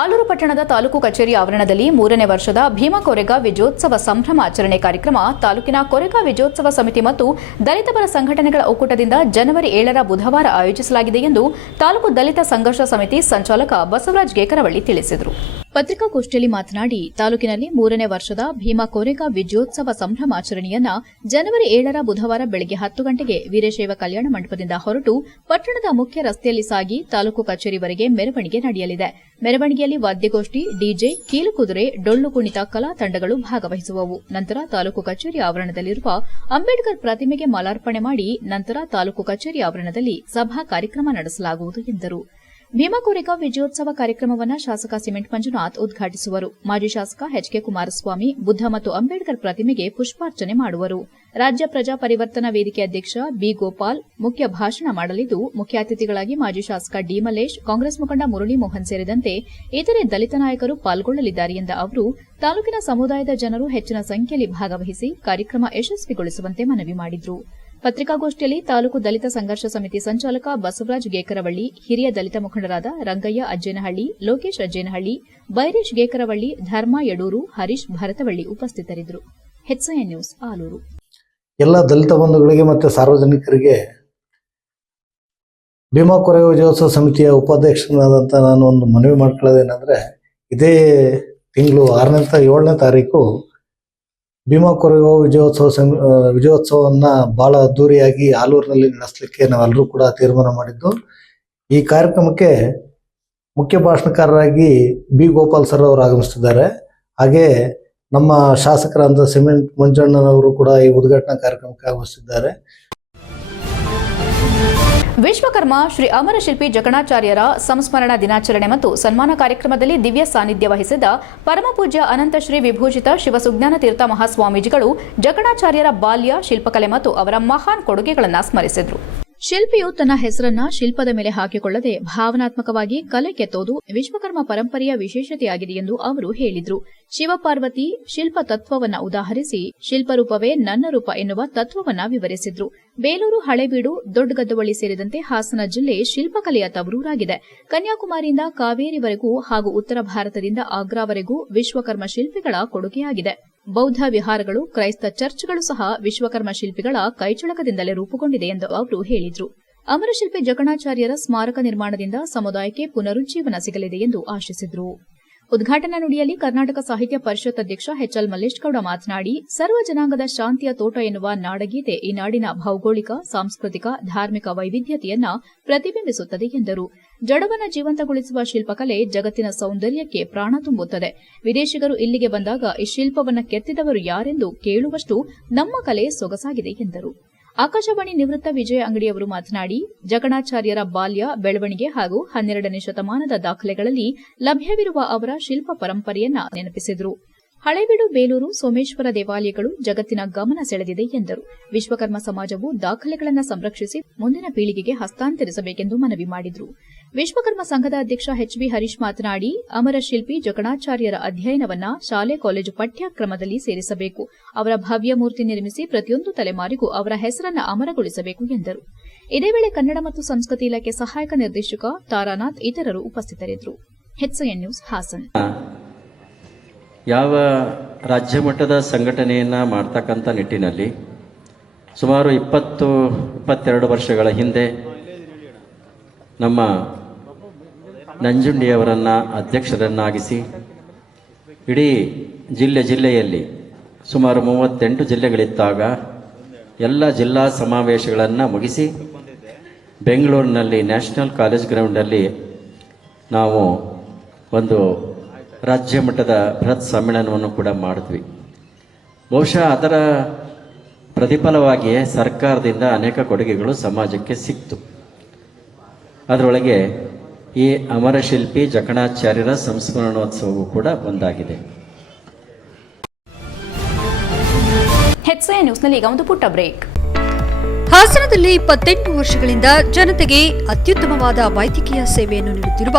ಆಲೂರು ಪಟ್ಟಣದ ತಾಲೂಕು ಕಚೇರಿ ಆವರಣದಲ್ಲಿ ಮೂರನೇ ವರ್ಷದ ಭೀಮಾ ಕೊರೆಗಾ ವಿಜಯೋತ್ಸವ ಸಂಭ್ರಮ ಆಚರಣೆ ಕಾರ್ಯಕ್ರಮ, ತಾಲೂಕಿನ ಕೊರೆಗಾ ವಿಜಯೋತ್ಸವ ಸಮಿತಿ ಮತ್ತು ದಲಿತ ಪರ ಸಂಘಟನೆಗಳ ಒಕ್ಕೂಟದಿಂದ ಜನವರಿ ಏಳರ ಬುಧವಾರ ಆಯೋಜಿಸಲಾಗಿದೆ ಎಂದು ತಾಲೂಕು ದಲಿತ ಸಂಘರ್ಷ ಸಮಿತಿ ಸಂಚಾಲಕ ಬಸವರಾಜ್ ಗೇಕರವಳ್ಳಿ ತಿಳಿಸಿದರು. ಪತ್ರಿಕಾಗೋಷ್ಠಿಯಲ್ಲಿ ಮಾತನಾಡಿ, ತಾಲೂಕಿನಲ್ಲಿ ಮೂರನೇ ವರ್ಷದ ಭೀಮ ಕೋರೆಗಾ ವಿಜಯೋತ್ಸವ ಸಂಭ್ರಮಾಚರಣೆಯನ್ನ ಜನವರಿ ಏಳರ ಬುಧವಾರ ಬೆಳಗ್ಗೆ ಹತ್ತು ಗಂಟೆಗೆ ವೀರಶೈವ ಕಲ್ಯಾಣ ಮಂಟಪದಿಂದ ಹೊರಟು ಪಟ್ಟಣದ ಮುಖ್ಯ ರಸ್ತೆಯಲ್ಲಿ ಸಾಗಿ ತಾಲೂಕು ಕಚೇರಿವರೆಗೆ ಮೆರವಣಿಗೆ ನಡೆಯಲಿದೆ. ಮೆರವಣಿಗೆಯಲ್ಲಿ ವಾದ್ಯಗೋಷ್ಠಿ, ಡಿಜೆ ಕೀಲುಕುದುರೆ ಡೊಳ್ಳು ಕುಣಿತ, ಕಲಾ ತಂಡಗಳು ಭಾಗವಹಿಸುವವು. ನಂತರ ತಾಲೂಕು ಕಚೇರಿ ಆವರಣದಲ್ಲಿರುವ ಅಂಬೇಡ್ಕರ್ ಪ್ರತಿಮೆಗೆ ಮಾಲಾರ್ಪಣೆ ಮಾಡಿ ನಂತರ ತಾಲೂಕು ಕಚೇರಿ ಆವರಣದಲ್ಲಿ ಸಭಾ ಕಾರ್ಯಕ್ರಮ ನಡೆಸಲಾಗುವುದು ಎಂದರು. ಭೀಮಕೋರೆಗಾ ವಿಜಯೋತ್ಸವ ಕಾರ್ಯಕ್ರಮವನ್ನು ಶಾಸಕ ಸಿಮೆಂಟ್ ಮಂಜುನಾಥ್ ಉದ್ಘಾಟಿಸುವರು. ಮಾಜಿ ಶಾಸಕ ಎಚ್ಕೆ ಕುಮಾರಸ್ವಾಮಿ, ಬುದ್ಧ ಮತ್ತು ಅಂಬೇಡ್ಕರ್ ಪ್ರತಿಮೆಗೆ ಪುಷ್ಪಾರ್ಚನೆ ಮಾಡುವರು. ರಾಜ್ಯ ಪ್ರಜಾ ಪರಿವರ್ತನಾ ವೇದಿಕೆ ಅಧ್ಯಕ್ಷ ಬಿ ಗೋಪಾಲ್, ಮುಖ್ಯ ಭಾಷಣ ಮಾಡಲಿದ್ದು, ಮುಖ್ಯ ಅತಿಥಿಗಳಾಗಿ ಮಾಜಿ ಶಾಸಕ ಡಿ ಮಲ್ಲೇಶ್, ಕಾಂಗ್ರೆಸ್ ಮುಖಂಡ ಮುರಳಿ ಮೋಹನ್ ಸೇರಿದಂತೆ ಇತರೆ ದಲಿತ ನಾಯಕರು ಪಾಲ್ಗೊಳ್ಳಲಿದ್ದಾರೆ ಎಂದ ಅವರು, ತಾಲೂಕಿನ ಸಮುದಾಯದ ಜನರು ಹೆಚ್ಚಿನ ಸಂಖ್ಯೆಯಲ್ಲಿ ಭಾಗವಹಿಸಿ ಕಾರ್ಯಕ್ರಮ ಯಶಸ್ವಿಗೊಳಿಸುವಂತೆ ಮನವಿ ಮಾಡಿದರು. ಪತ್ರಿಕಾಗೋಷ್ಠಿಯಲ್ಲಿ ತಾಲೂಕು ದಲಿತ ಸಂಘರ್ಷ ಸಮಿತಿ ಸಂಚಾಲಕ ಬಸವರಾಜ್ ಗೇಕರವಳ್ಳಿ, ಹಿರಿಯ ದಲಿತ ಮುಖಂಡರಾದ ರಂಗಯ್ಯ ಅಜ್ಜೇನಹಳ್ಳಿ, ಲೋಕೇಶ್ ಅಜ್ಜೇನಹಳ್ಳಿ, ಬೈರೇಶ್ ಗೇಕರವಳ್ಳಿ, ಧರ್ಮ ಯಡೂರು, ಹರೀಶ್ ಭರತವಳ್ಳಿ ಉಪಸ್ಥಿತರಿದ್ದರು. ನ್ಯೂಸ್, ಆಲೂರು. ಎಲ್ಲ ದಲಿತ ಬಂಧುಗಳಿಗೆ ಮತ್ತು ಸಾರ್ವಜನಿಕರಿಗೆ ಭೀಮಾ ಕೊರೆ ವಿಜಯೋತ್ಸವ ಸಮಿತಿಯ ಉಪಾಧ್ಯಕ್ಷನಾದಂಥ ನಾನು ಒಂದು ಮನವಿ ಮಾಡ್ಕೊಳ್ಳೋದೇನೆಂದರೆ ಇದೇ ತಿಂಗಳು ಆರನೇ ಏಳನೇ ತಾರೀಕು ಭೀಮಾ ಕೊರೆಯುವ ವಿಜಯೋತ್ಸವ ಸಮ ಆ, ವಿಜಯೋತ್ಸವವನ್ನು ಭಾಳ ಅದ್ದೂರಿಯಾಗಿ ಆಲೂರಿನಲ್ಲಿ ನಡೆಸಲಿಕ್ಕೆ ನಾವೆಲ್ಲರೂ ಕೂಡ ತೀರ್ಮಾನ ಮಾಡಿದ್ದು. ಈ ಕಾರ್ಯಕ್ರಮಕ್ಕೆ ಮುಖ್ಯ ಭಾಷಣಕಾರರಾಗಿ ಬಿ ಗೋಪಾಲ್ ಸರ್ ಅವರು ಆಗಮಿಸ್ತಿದ್ದಾರೆ. ಹಾಗೆ ನಮ್ಮ ಶಾಸಕರಾದ ಸಿಮೆಂಟ್ ಮಂಜಣ್ಣನವರು ಕೂಡ ಈ ಉದ್ಘಾಟನಾ ಕಾರ್ಯಕ್ರಮಕ್ಕೆ ಆಗಮಿಸಿದ್ದಾರೆ ವಿಶ್ವಕರ್ಮ ಶ್ರೀ ಅಮರ ಶಿಲ್ಪಿ ಜಕಣಾಚಾರ್ಯರ ಸಂಸ್ಮರಣಾ ದಿನಾಚರಣೆ ಮತ್ತು ಸನ್ಮಾನ ಕಾರ್ಯಕ್ರಮದಲ್ಲಿ ದಿವ್ಯ ಸಾನ್ನಿಧ್ಯ ವಹಿಸಿದ ಪರಮಪೂಜ್ಯ ಅನಂತ ಶ್ರೀ ವಿಭೂಷಿತ ಶಿವಸುಜ್ಞಾನ ತೀರ್ಥ ಮಹಾಸ್ವಾಮೀಜಿಗಳು ಜಕಣಾಚಾರ್ಯರ ಬಾಲ್ಯ, ಶಿಲ್ಪಕಲೆ ಮತ್ತು ಅವರ ಮಹಾನ್ ಕೊಡುಗೆಗಳನ್ನು ಸ್ಮರಿಸಿದರು. ಶಿಲ್ಪಿಯು ತನ್ನ ಹೆಸರನ್ನ ಶಿಲ್ಪದ ಮೇಲೆ ಹಾಕಿಕೊಳ್ಳದೆ ಭಾವನಾತ್ಮಕವಾಗಿ ಕಲೆ ಕೆತ್ತೋದು ವಿಶ್ವಕರ್ಮ ಪರಂಪರೆಯ ವಿಶೇಷತೆಯಾಗಿದೆ ಎಂದು ಅವರು ಹೇಳಿದ್ರು. ಶಿವಪಾರ್ವತಿ ಶಿಲ್ಪ ತತ್ವವನ್ನ ಉದಾಹರಿಸಿ ಶಿಲ್ಪರೂಪವೇ ನನ್ನ ರೂಪ ಎನ್ನುವ ತತ್ವವನ್ನ ವಿವರಿಸಿದ್ರು. ಬೇಲೂರು ಹಳೆಬೀಡು ದೊಡ್ಡಗದ್ದವಳ್ಳಿ ಸೇರಿದಂತೆ ಹಾಸನ ಜಿಲ್ಲೆ ಶಿಲ್ಪಕಲೆಯ ತವರೂರಾಗಿದೆ. ಕನ್ಯಾಕುಮಾರಿಯಿಂದ ಕಾವೇರಿವರೆಗೂ ಹಾಗೂ ಉತ್ತರ ಭಾರತದಿಂದ ಆಗ್ರಾವರೆಗೂ ವಿಶ್ವಕರ್ಮ ಶಿಲ್ಪಿಗಳ ಕೊಡುಗೆಯಾಗಿದೆ. ಬೌದ್ಧ ವಿಹಾರಗಳು, ಕ್ರೈಸ್ತ ಚರ್ಚ್ಗಳು ಸಹ ವಿಶ್ವಕರ್ಮ ಶಿಲ್ಪಿಗಳ ಕೈಚಳಕದಿಂದಲೇ ರೂಪುಗೊಂಡಿದೆ ಎಂದು ಅವರು ಹೇಳಿದರು. ಅಮರಶಿಲ್ಪಿ ಜಕಣಾಚಾರ್ಯರ ಸ್ಮಾರಕ ನಿರ್ಮಾಣದಿಂದ ಸಮುದಾಯಕ್ಕೆ ಪುನರುಜ್ಜೀವನ ಸಿಗಲಿದೆ ಎಂದು ಆಶಿಸಿದ್ರು. ಉದ್ಘಾಟನಾ ನುಡಿಯಲ್ಲಿ ಕರ್ನಾಟಕ ಸಾಹಿತ್ಯ ಪರಿಷತ್ ಅಧ್ಯಕ್ಷ ಎಚ್ಎಲ್ ಮಲ್ಲೇಶ್ಗೌಡ ಮಾತನಾಡಿ, ಸರ್ವ ಜನಾಂಗದ ಶಾಂತಿಯ ತೋಟ ಎನ್ನುವ ನಾಡಗೀತೆ ಈ ನಾಡಿನ ಭೌಗೋಳಿಕ, ಸಾಂಸ್ಕೃತಿಕ, ಧಾರ್ಮಿಕ ವೈವಿಧ್ಯತೆಯನ್ನ ಪ್ರತಿಬಿಂಬಿಸುತ್ತದೆ ಎಂದರು. ಜಡವನ ಜೀವಂತಗೊಳಿಸುವ ಶಿಲ್ಪಕಲೆ ಜಗತ್ತಿನ ಸೌಂದರ್ಯಕ್ಕೆ ಪ್ರಾಣ ತುಂಬುತ್ತದೆ. ವಿದೇಶಿಗರು ಇಲ್ಲಿಗೆ ಬಂದಾಗ ಈ ಶಿಲ್ಪವನ್ನು ಕೆತ್ತಿದವರು ಯಾರೆಂದು ಕೇಳುವಷ್ಟು ನಮ್ಮ ಕಲೆ ಸೊಗಸಾಗಿದೆ ಎಂದರು. ಆಕಾಶವಾಣಿ ನಿವೃತ್ತ ವಿಜಯ ಅಂಗಡಿಯವರು ಮಾತನಾಡಿ, ಜಗಣಾಚಾರ್ಯರ ಬಾಲ್ಯ, ಬೆಳವಣಿಗೆ ಹಾಗೂ ಹನ್ನೆರಡನೇ ಶತಮಾನದ ದಾಖಲೆಗಳಲ್ಲಿ ಲಭ್ಯವಿರುವ ಅವರ ಶಿಲ್ಪ ಪರಂಪರೆಯನ್ನ ನೆನಪಿಸಿದರು. ಹಳೆಬೀಡು, ಬೇಲೂರು, ಸೋಮೇಶ್ವರ ದೇವಾಲಯಗಳು ಜಗತ್ತಿನ ಗಮನ ಸೆಳೆದಿದೆ ಎಂದರು. ವಿಶ್ವಕರ್ಮ ಸಮಾಜವು ದಾಖಲೆಗಳನ್ನು ಸಂರಕ್ಷಿಸಿ ಮುಂದಿನ ಪೀಳಿಗೆಗೆ ಹಸ್ತಾಂತರಿಸಬೇಕೆಂದು ಮನವಿ ಮಾಡಿದರು. ವಿಶ್ವಕರ್ಮ ಸಂಘದ ಅಧ್ಯಕ್ಷ ಎಚ್ ಎಚ್ಬಿ ಹರೀಶ್ ಮಾತನಾಡಿ, ಅಮರ ಶಿಲ್ಪಿ ಜಗಣಾಚಾರ್ಯರ ಅಧ್ಯಯನವನ್ನ ಶಾಲೆ, ಕಾಲೇಜು ಪಠ್ಯಕ್ರಮದಲ್ಲಿ ಸೇರಿಸಬೇಕು. ಅವರ ಭವ್ಯ ಮೂರ್ತಿ ನಿರ್ಮಿಸಿ ಪ್ರತಿಯೊಂದು ತಲೆಮಾರಿಗೂ ಅವರ ಹೆಸರನ್ನು ಅಮರಗೊಳಿಸಬೇಕು ಎಂದರು. ಇದೇ ವೇಳೆ ಕನ್ನಡ ಮತ್ತು ಸಂಸ್ಕೃತಿ ಇಲಾಖೆ ಸಹಾಯಕ ನಿರ್ದೇಶಕ ತಾರಾನಾಥ್ ಇತರರು ಉಪಸ್ಥಿತರಿದ್ದರು. ನ್ಯೂಸ್ ಹಾಸನ್. ಯಾವ ರಾಜ್ಯ ಮಟ್ಟದ ಸಂಘಟನೆಯನ್ನು ಮಾಡ್ತಕ್ಕಂಥ ನಿಟ್ಟಿನಲ್ಲಿ ಸುಮಾರು ಇಪ್ಪತ್ತು, ಇಪ್ಪತ್ತೆರಡು ವರ್ಷಗಳ ಹಿಂದೆ ನಮ್ಮ ನಂಜುಂಡಿಯವರನ್ನು ಅಧ್ಯಕ್ಷರನ್ನಾಗಿಸಿ ಇಡೀ ಜಿಲ್ಲೆ ಜಿಲ್ಲೆಯಲ್ಲಿ ಸುಮಾರು ಮೂವತ್ತೆಂಟು ಜಿಲ್ಲೆಗಳಿದ್ದಾಗ ಎಲ್ಲ ಜಿಲ್ಲಾ ಸಮಾವೇಶಗಳನ್ನು ಮುಗಿಸಿ ಬೆಂಗಳೂರಿನಲ್ಲಿ ನ್ಯಾಷನಲ್ ಕಾಲೇಜ್ ಗ್ರೌಂಡಲ್ಲಿ ನಾವು ಒಂದು ರಾಜ್ಯ ಮಟ್ಟದ ಬೃಹತ್ ಸಮ್ಮೇಳನವನ್ನು ಕೂಡ ಮಾಡಿದ್ವಿ. ಬಹುಶಃ ಅದರ ಪ್ರತಿಫಲವಾಗಿಯೇ ಸರ್ಕಾರದಿಂದ ಅನೇಕ ಕೊಡುಗೆಗಳು ಸಮಾಜಕ್ಕೆ ಸಿಕ್ತು. ಅದರೊಳಗೆ ಈ ಅಮರಶಿಲ್ಪಿ ಜಕಣಾಚಾರ್ಯರ ಸಂಸ್ಮರಣೋತ್ಸವವು ಕೂಡ ಒಂದಾಗಿದೆ. ನ್ಯೂಸ್ನಲ್ಲಿ ಈಗ ಒಂದು ಪುಟ್ಟ ಬ್ರೇಕ್. ಹಾಸನದಲ್ಲಿ ಇಪ್ಪತ್ತೆಂಟು ವರ್ಷಗಳಿಂದ ಜನತೆಗೆ ಅತ್ಯುತ್ತಮವಾದ ವೈದ್ಯಕೀಯ ಸೇವೆಯನ್ನು ನೀಡುತ್ತಿರುವ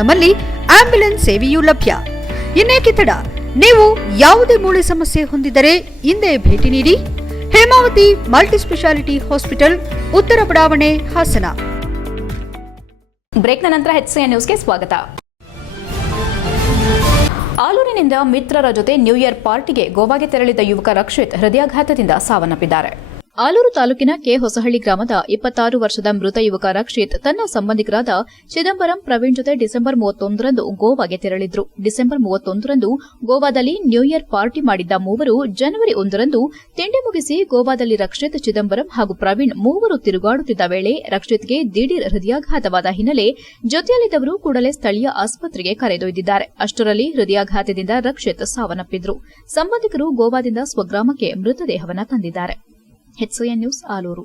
ನಮ್ಮಲ್ಲಿ ಆಂಬ್ಯುಲೆನ್ಸ್ ಸೇವೆಯೂ ಲಭ್ಯ. ಇನ್ನೇಕೆ ತಡ? ನೀವು ಯಾವುದೇ ಮೂಳೆ ಸಮಸ್ಯೆ ಹೊಂದಿದರೆ ಹಿಂದೆ ಭೇಟಿ ನೀಡಿ. ಹೇಮಾವತಿ ಮಲ್ಟಿ ಸ್ಪೆಷಾಲಿಟಿ ಹಾಸ್ಪಿಟಲ್, ಉತ್ತರ ಬಡಾವಣೆ, ಹಾಸನ. ಬ್ರೇಕ್ನ ನಂತರ ಹೆಚ್ಎನ್ ನ್ಯೂಸ್ಗೆ ಸ್ವಾಗತ. ಆಲೂರಿನಿಂದ ಮಿತ್ರರ ಜೊತೆ ನ್ಯೂ ಇಯರ್ ಪಾರ್ಟಿಗೆ ಗೋವಾಗೆ ತೆರಳಿದ ಯುವಕ ರಕ್ಷಿತ್ ಹೃದಯಾಘಾತದಿಂದ ಸಾವನ್ನಪ್ಪಿದ್ದಾರೆ. ಆಲೂರು ತಾಲೂಕಿನ ಕೆ ಹೊಸಹಳ್ಳಿ ಗ್ರಾಮದ ಇಪ್ಪತ್ತಾರು ವರ್ಷದ ಮೃತ ಯುವಕ ರಕ್ಷಿತ್ ತನ್ನ ಸಂಬಂಧಿಕರಾದ ಚಿದಂಬರಂ ಪ್ರವೀಣ್ ಜೊತೆ ಡಿಸೆಂಬರ್ ಮೂವತ್ತೊಂದರಂದು ಗೋವಾಗೆ ತೆರಳಿದ್ರು. ಡಿಸೆಂಬರ್ ಮೂವತ್ತೊಂದರಂದು ಗೋವಾದಲ್ಲಿ ನ್ಯೂ ಇಯರ್ ಪಾರ್ಟಿ ಮಾಡಿದ್ದ ಮೂವರು ಜನವರಿ ಒಂದರಂದು ತಿಂಡಿ ಮುಗಿಸಿ ಗೋವಾದಲ್ಲಿ ರಕ್ಷಿತ್, ಚಿದಂಬರಂ ಹಾಗೂ ಪ್ರವೀಣ್ ಮೂವರು ತಿರುಗಾಡುತ್ತಿದ್ದ ವೇಳೆ ರಕ್ಷಿತ್ಗೆ ದಿಢೀರ್ ಹೃದಯಾಘಾತವಾದ ಹಿನ್ನೆಲೆ ಜೊತೆಯಲ್ಲಿದ್ದವರು ಕೂಡಲೇ ಸ್ಥಳೀಯ ಆಸ್ಪತ್ರೆಗೆ ಕರೆದೊಯ್ದಿದ್ದಾರೆ. ಅಷ್ಟರಲ್ಲಿ ಹೃದಯಾಘಾತದಿಂದ ರಕ್ಷಿತ್ ಸಾವನ್ನಪ್ಪಿದ್ರು. ಸಂಬಂಧಿಕರು ಗೋವಾದಿಂದ ಸ್ವಗ್ರಾಮಕ್ಕೆ ಮೃತದೇಹವನ್ನ ತಂದಿದ್ದಾರೆ. HN news Aluru.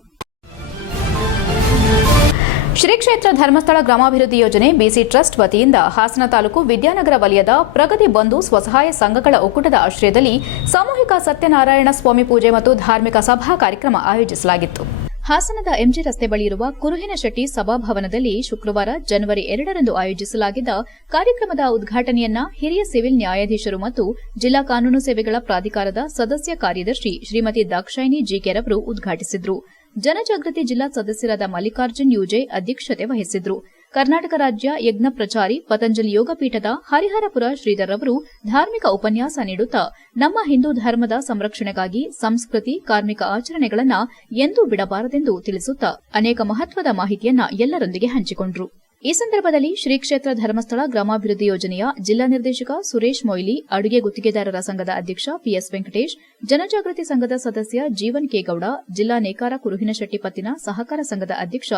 ಶ್ರೀ ಕ್ಷೇತ್ರ ಧರ್ಮಸ್ಥಳ ಗ್ರಾಮಾಭಿವೃದ್ಧಿ ಯೋಜನೆ ಬಿಸಿ ಟ್ರಸ್ಟ್ ವತಿಯಿಂದ ಹಾಸನ ತಾಲೂಕು ವಿದ್ಯಾನಗರ ವಲಯದ ಪ್ರಗತಿ ಬಂಧು ಸ್ವಸಹಾಯ ಸಂಘಗಳ ಒಕ್ಕೂಟದ ಆಶ್ರಯದಲ್ಲಿ ಸಾಮೂಹಿಕ ಸತ್ಯನಾರಾಯಣ ಸ್ವಾಮಿ ಪೂಜೆ ಮತ್ತು ಧಾರ್ಮಿಕ ಸಭಾ ಕಾರ್ಯಕ್ರಮ ಆಯೋಜಿಸಲಾಗಿತ್ತು. ಹಾಸನದ ಎಂಜಿ ರಸ್ತೆ ಬಳಿ ಇರುವ ಕುರುಹಿನಶೆಟ್ಟಿ ಸಭಾಭವನದಲ್ಲಿ ಶುಕ್ರವಾರ ಜನವರಿ ಎರಡರಂದು ಆಯೋಜಿಸಲಾಗಿದ್ದ ಕಾರ್ಯಕ್ರಮದ ಉದ್ಘಾಟನೆಯನ್ನ ಹಿರಿಯ ಸಿವಿಲ್ ನ್ಯಾಯಾಧೀಶರು ಮತ್ತು ಜಿಲ್ಲಾ ಕಾನೂನು ಸೇವೆಗಳ ಪ್ರಾಧಿಕಾರದ ಸದಸ್ಯ ಕಾರ್ಯದರ್ಶಿ ಶ್ರೀಮತಿ ದಾಕ್ಷಾಯಿನಿ ಜಿಕೆರವರು ಉದ್ಘಾಟಿಸಿದ್ರು. ಜನಜಾಗೃತಿ ಜಿಲ್ಲಾ ಸದಸ್ಯರಾದ ಮಲ್ಲಿಕಾರ್ಜುನ್ ಯುಜೆ ಅಧ್ಯಕ್ಷತೆ ವಹಿಸಿದ್ರು. ಕರ್ನಾಟಕ ರಾಜ್ಯ ಯಜ್ಞ ಪ್ರಚಾರಿ ಪತಂಜಲಿ ಯೋಗಪೀಠದ ಹರಿಹರಪುರ ಶ್ರೀಧರ್ ಅವರು ಧಾರ್ಮಿಕ ಉಪನ್ಯಾಸ ನೀಡುತ್ತಾ, ನಮ್ಮ ಹಿಂದೂ ಧರ್ಮದ ಸಂರಕ್ಷಣೆಗಾಗಿ ಸಂಸ್ಕೃತಿ, ಕಾರ್ಮಿಕ ಆಚರಣೆಗಳನ್ನು ಎಂದೂ ಬಿಡಬಾರದೆಂದು ತಿಳಿಸುತ್ತಾ, ಅನೇಕ ಮಹತ್ವದ ಮಾಹಿತಿಯನ್ನ ಎಲ್ಲರೊಂದಿಗೆ ಹಂಚಿಕೊಂಡರು. ಈ ಸಂದರ್ಭದಲ್ಲಿ ಶ್ರೀ ಕ್ಷೇತ್ರ ಧರ್ಮಸ್ಥಳ ಗ್ರಾಮಾಭಿವೃದ್ಧಿ ಯೋಜನೆಯ ಜಿಲ್ಲಾ ನಿರ್ದೇಶಕ ಸುರೇಶ್ ಮೊಯ್ಲಿ, ಅಡುಗೆ ಗುತ್ತಿಗೆದಾರರ ಸಂಘದ ಅಧ್ಯಕ್ಷ ಪಿಎಸ್ ವೆಂಕಟೇಶ್, ಜನಜಾಗೃತಿ ಸಂಘದ ಸದಸ್ಯ ಜೀವನ್ ಕೆಗೌಡ ಜಿಲ್ಲಾ ನೇಕಾರ ಕುರುಹಿನಶೆಟ್ಟಿ ಪತ್ತಿನ ಸಹಕಾರ ಸಂಘದ ಅಧ್ಯಕ್ಷ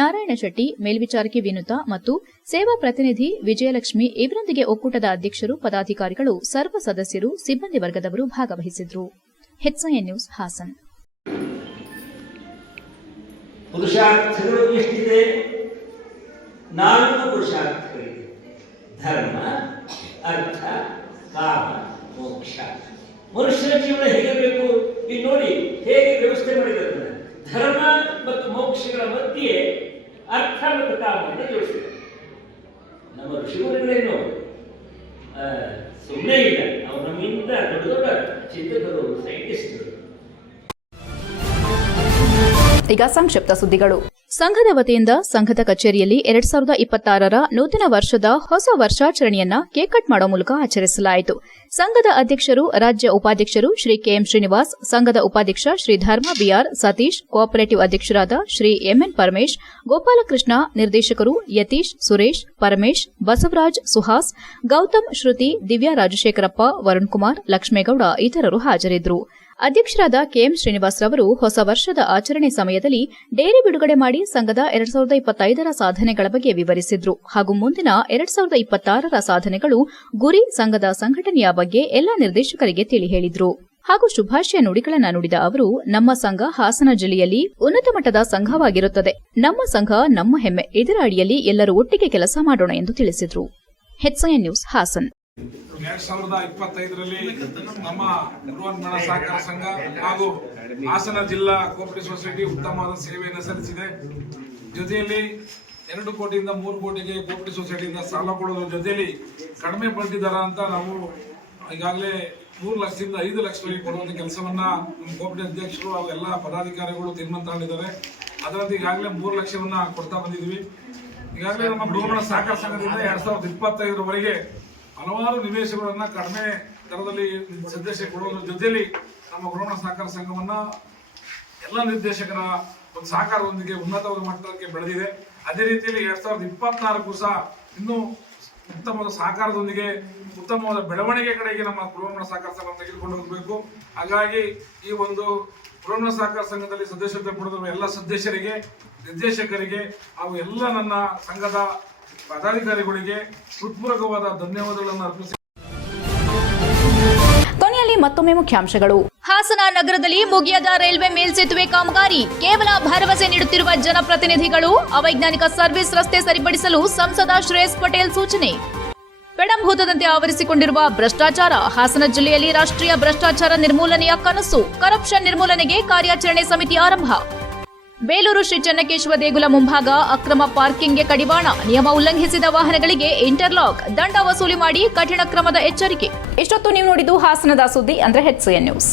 ನಾರಾಯಣ ಶೆಟ್ಟಿ, ಮೇಲ್ವಿಚಾರಕಿ ವಿನುತಾ ಮತ್ತು ಸೇವಾ ಪ್ರತಿನಿಧಿ ವಿಜಯಲಕ್ಷ್ಮಿ ಇವರೊಂದಿಗೆ ಒಕ್ಕೂಟದ ಅಧ್ಯಕ್ಷರು, ಪದಾಧಿಕಾರಿಗಳು, ಸರ್ವ ಸದಸ್ಯರು, ಸಿಬ್ಬಂದಿ ವರ್ಗದವರು ಭಾಗವಹಿಸಿದ್ರು. ನ್ಯೂಸ್, ಹಾಸನ್. ನಾಲ್ಕು ಪುರುಷಾರ್ಥಗಳಿವೆ ಧರ್ಮ, ಅರ್ಥ, ಕಾಮ, ಮೋಕ್ಷ. ಮನುಷ್ಯನ ಜೀವನ ಹೇಗಿರಬೇಕು ಇಲ್ಲಿ ನೋಡಿ ಹೇಗೆ ವ್ಯವಸ್ಥೆ ಮಾಡಿದ್ದಾರೆ. ಧರ್ಮ ಮತ್ತು ಮೋಕ್ಷಗಳ ಮಧ್ಯೆ ಅರ್ಥ ಮತ್ತು ಕಾಮವನ್ನು ಜೋಡಿಸಿದ್ದಾರೆ ನಮ್ಮ ಋಷಿಮುನಿಗಳೇನು ಸುಮ್ಮನೆ ಇಲ್ಲ. ಅವ್ರು ನಮ್ಮಿಂದ ದೊಡ್ಡ ದೊಡ್ಡ ಚಿಂತಕರು ಸೈಂಟಿಸ್ಟ್ಗಳು ಈಗ ಸಂಕ್ಷಿಪ್ತ ಸುದ್ದಿಗಳು. ಸಂಘದ ವತಿಯಿಂದ ಸಂಘದ ಕಚೇರಿಯಲ್ಲಿ ಎರಡ್ ಸಾವಿರದ ಇಪ್ಪತ್ತಾರರ ನೂತನ ವರ್ಷದ ಹೊಸ ವರ್ಷಾಚರಣೆಯನ್ನ ಕೇಕ್ ಕಟ್ ಮಾಡುವ ಮೂಲಕ ಆಚರಿಸಲಾಯಿತು. ಸಂಘದ ಅಧ್ಯಕ್ಷರು, ರಾಜ್ಯ ಉಪಾಧ್ಯಕ್ಷರು ಶ್ರೀ ಕೆಎಂ ಶ್ರೀನಿವಾಸ್, ಸಂಘದ ಉಪಾಧ್ಯಕ್ಷ ಶ್ರೀ ಧರ್ಮ ಬಿಆರ್ ಸತೀಶ್, ಕೋಆಪರೇಟಿವ್ ಅಧ್ಯಕ್ಷರಾದ ಶ್ರೀ ಎಂಎನ್ ಪರಮೇಶ್, ಗೋಪಾಲಕೃಷ್ಣ ನಿರ್ದೇಶಕರು ಯತೀಶ್, ಸುರೇಶ್, ಪರಮೇಶ್, ಬಸವರಾಜ್, ಸುಹಾಸ್, ಗೌತಮ್ ಶ್ರುತಿ, ದಿವ್ಯಾ ರಾಜಶೇಖರಪ್ಪ, ವರುಣ್ ಕುಮಾರ್, ಲಕ್ಷ್ಮೇಗೌಡ ಇತರರು ಹಾಜರಿದ್ದರು. ಅಧ್ಯಕ್ಷರಾದ ಕೆಎಂ ಶ್ರೀನಿವಾಸರವರು ಹೊಸ ವರ್ಷದ ಆಚರಣೆ ಸಮಯದಲ್ಲಿ ಡೇರಿ ಬಿಡುಗಡೆ ಮಾಡಿ ಸಂಘದ ಎರಡ್ ಸಾವಿರದ ಇಪ್ಪತ್ತೈದರ ಸಾಧನೆಗಳ ಬಗ್ಗೆ ವಿವರಿಸಿದ್ರು. ಹಾಗೂ ಮುಂದಿನ ಎರಡ್ ಸಾವಿರದ ಇಪ್ಪತ್ತಾರರ ಸಾಧನೆಗಳು ಗುರಿ, ಸಂಘದ ಸಂಘಟನೆಯ ಬಗ್ಗೆ ಎಲ್ಲ ನಿರ್ದೇಶಕರಿಗೆ ತಿಳಿ ಹೇಳಿದ್ರು ಹಾಗೂ ಶುಭಾಶಯ ನುಡಿಗಳನ್ನು ನುಡಿದ ಅವರು, ನಮ್ಮ ಸಂಘ ಹಾಸನ ಜಿಲ್ಲೆಯಲ್ಲಿ ಉನ್ನತ ಮಟ್ಟದ ಸಂಘವಾಗಿರುತ್ತದೆ. ನಮ್ಮ ಸಂಘ ನಮ್ಮ ಹೆಮ್ಮೆ. ಇದರ ಅಡಿಯಲ್ಲಿ ಎಲ್ಲರೂ ಒಟ್ಟಿಗೆ ಕೆಲಸ ಮಾಡೋಣ ಎಂದು ತಿಳಿಸಿದರು. ನ್ಯೂಸ್ ಹಾಸನ್. ಎರಡ್ ಸಾವಿರದ ಇಪ್ಪತ್ತೈದರಲ್ಲಿ ನಮ್ಮ ಬೃಹನ್ಮಣ ಸಹಕಾರ ಸಂಘ ಹಾಗೂ ಹಾಸನ ಜಿಲ್ಲಾ ಕೋಪರೇಟಿವ್ ಸೊಸೈಟಿ ಉತ್ತಮವಾದ ಸೇವೆಯನ್ನು ಸಲ್ಲಿಸಿದೆ. ಜೊತೆಯಲ್ಲಿ ಎರಡು ಕೋಟಿಯಿಂದ ಮೂರು ಕೋಟಿಗೆ ಕೋಪರೇಟಿವ್ ಸೊಸೈಟಿಯಿಂದ ಸಾಲ ಕೊಡೋದ್ರ ಜೊತೆಯಲ್ಲಿ ಕಡಿಮೆ ಬಡ್ಡಿ ದರ ಅಂತ ನಾವು ಈಗಾಗಲೇ ಮೂರು ಲಕ್ಷದಿಂದ ಐದು ಲಕ್ಷವರೆಗೆ ಕೊಡುವಂಥ ಕೆಲಸವನ್ನ ನಮ್ಮ ಕೋಪರೇಟಿವ್ ಅಧ್ಯಕ್ಷರು ಹಾಗೂ ಎಲ್ಲ ಪದಾಧಿಕಾರಿಗಳು ತೀರ್ಮಾನ ತಗೊಂಡಿದ್ದಾರೆ. ಅದರಂತೆ ಈಗಾಗಲೇ ಮೂರು ಲಕ್ಷವನ್ನ ಕೊಡ್ತಾ ಬಂದಿದ್ವಿ ಈಗಾಗಲೇ ನಮ್ಮ ಬೃಹನ್ಮಣ ಸಹಕಾರ ಸಂಘದಿಂದ ಎರಡ್ ಸಾವಿರದ ಇಪ್ಪತ್ತೈದರವರೆಗೆ ಹಲವಾರು ನಿವೇಶಗಳನ್ನು ಕಡಿಮೆ ದರದಲ್ಲಿ ಸದಸ್ಯ ಕೊಡೋದ್ರ ಜೊತೆಯಲ್ಲಿ ನಮ್ಮ ಭ್ರಮಣ ಸಹಕಾರ ಸಂಘವನ್ನ ಎಲ್ಲ ನಿರ್ದೇಶಕರ ಒಂದು ಸಹಕಾರದೊಂದಿಗೆ ಉನ್ನತ ಮಟ್ಟಕ್ಕೆ ಬೆಳೆದಿದೆ. ಅದೇ ರೀತಿಯಲ್ಲಿ ಎರಡ್ ಸಾವಿರದ ಇಪ್ಪತ್ನಾಲ್ಕು ಸಹ ಇನ್ನೂ ಉತ್ತಮವಾದ ಸಹಕಾರದೊಂದಿಗೆ ಉತ್ತಮವಾದ ಬೆಳವಣಿಗೆ ಕಡೆಗೆ ನಮ್ಮ ಗೃಹಣ ಸಹಕಾರ ಸಂಘ ತೆಗೆದುಕೊಂಡು ಹೋಗಬೇಕು. ಹಾಗಾಗಿ ಈ ಒಂದು ಗೃಹಣ ಸಹಕಾರ ಸಂಘದಲ್ಲಿ ಸದಸ್ಯತ್ವ ಪಡೆದಿರುವ ಎಲ್ಲ ಸದಸ್ಯರಿಗೆ, ನಿರ್ದೇಶಕರಿಗೆ ಹಾಗೂ ಎಲ್ಲ ನನ್ನ ಸಂಘದ ಪದಾಧಿಕಾರಿಗಳಿಗೆ ಹೃತ್ಪೂರ್ವಕವಾದ ಧನ್ಯವಾದಗಳನ್ನು ಅರ್ಪಿಸಿ ಕೊನೆಯಲ್ಲಿ ಮತ್ತೊಮ್ಮೆ ಮುಖ್ಯಾಂಶಗಳು. ಹಾಸನ ನಗರದಲ್ಲಿ ಮುಗಿಯದ ರೈಲ್ವೆ ಮೇಲ್ಸೇತುವೆ ಕಾಮಗಾರಿ. ಕೇವಲ ಭರವಸೆ ನೀಡುತ್ತಿರುವ ಜನಪ್ರತಿನಿಧಿಗಳು ಅವೈಜ್ಞಾನಿಕ ಸರ್ವಿಸ್ ರಸ್ತೆ ಸರಿಪಡಿಸಲು ಸಂಸದ ಶ್ರೇಯಸ್ ಪಟೇಲ್ ಸೂಚನೆ. ಪೆಡಂಭೂತದಂತೆ ಆವರಿಸಿಕೊಂಡಿರುವ ಭ್ರಷ್ಟಾಚಾರ ಹಾಸನ ಜಿಲ್ಲೆಯಲ್ಲಿ ರಾಷ್ಟ್ರೀಯ ಭ್ರಷ್ಟಾಚಾರ ನಿರ್ಮೂಲನೆಯ ಕನಸು ಕರಪ್ಷನ್ ನಿರ್ಮೂಲನೆಗೆ ಕಾರ್ಯಾಚರಣೆ ಸಮಿತಿ ಆರಂಭ. ಬೇಲೂರು ಶ್ರೀ ಚೆನ್ನಕೇಶವ ದೇಗುಲ ಮುಂಭಾಗ ಅಕ್ರಮ ಪಾರ್ಕಿಂಗ್ಗೆ ಕಡಿವಾಣ. ನಿಯಮ ಉಲ್ಲಂಘಿಸಿದ ವಾಹನಗಳಿಗೆ ಇಂಟರ್ಲಾಕ್. ದಂಡ ವಸೂಲಿ ಮಾಡಿ ಕಠಿಣ ಕ್ರಮದ ಎಚ್ಚರಿಕೆ. ಇಷ್ಟೊತ್ತು ನೀವು ನೋಡಿದ್ದು ಹಾಸನದ ಸುದ್ದಿ ಅಂದ್ರೆ ಎನ್ ನ್ಯೂಸ್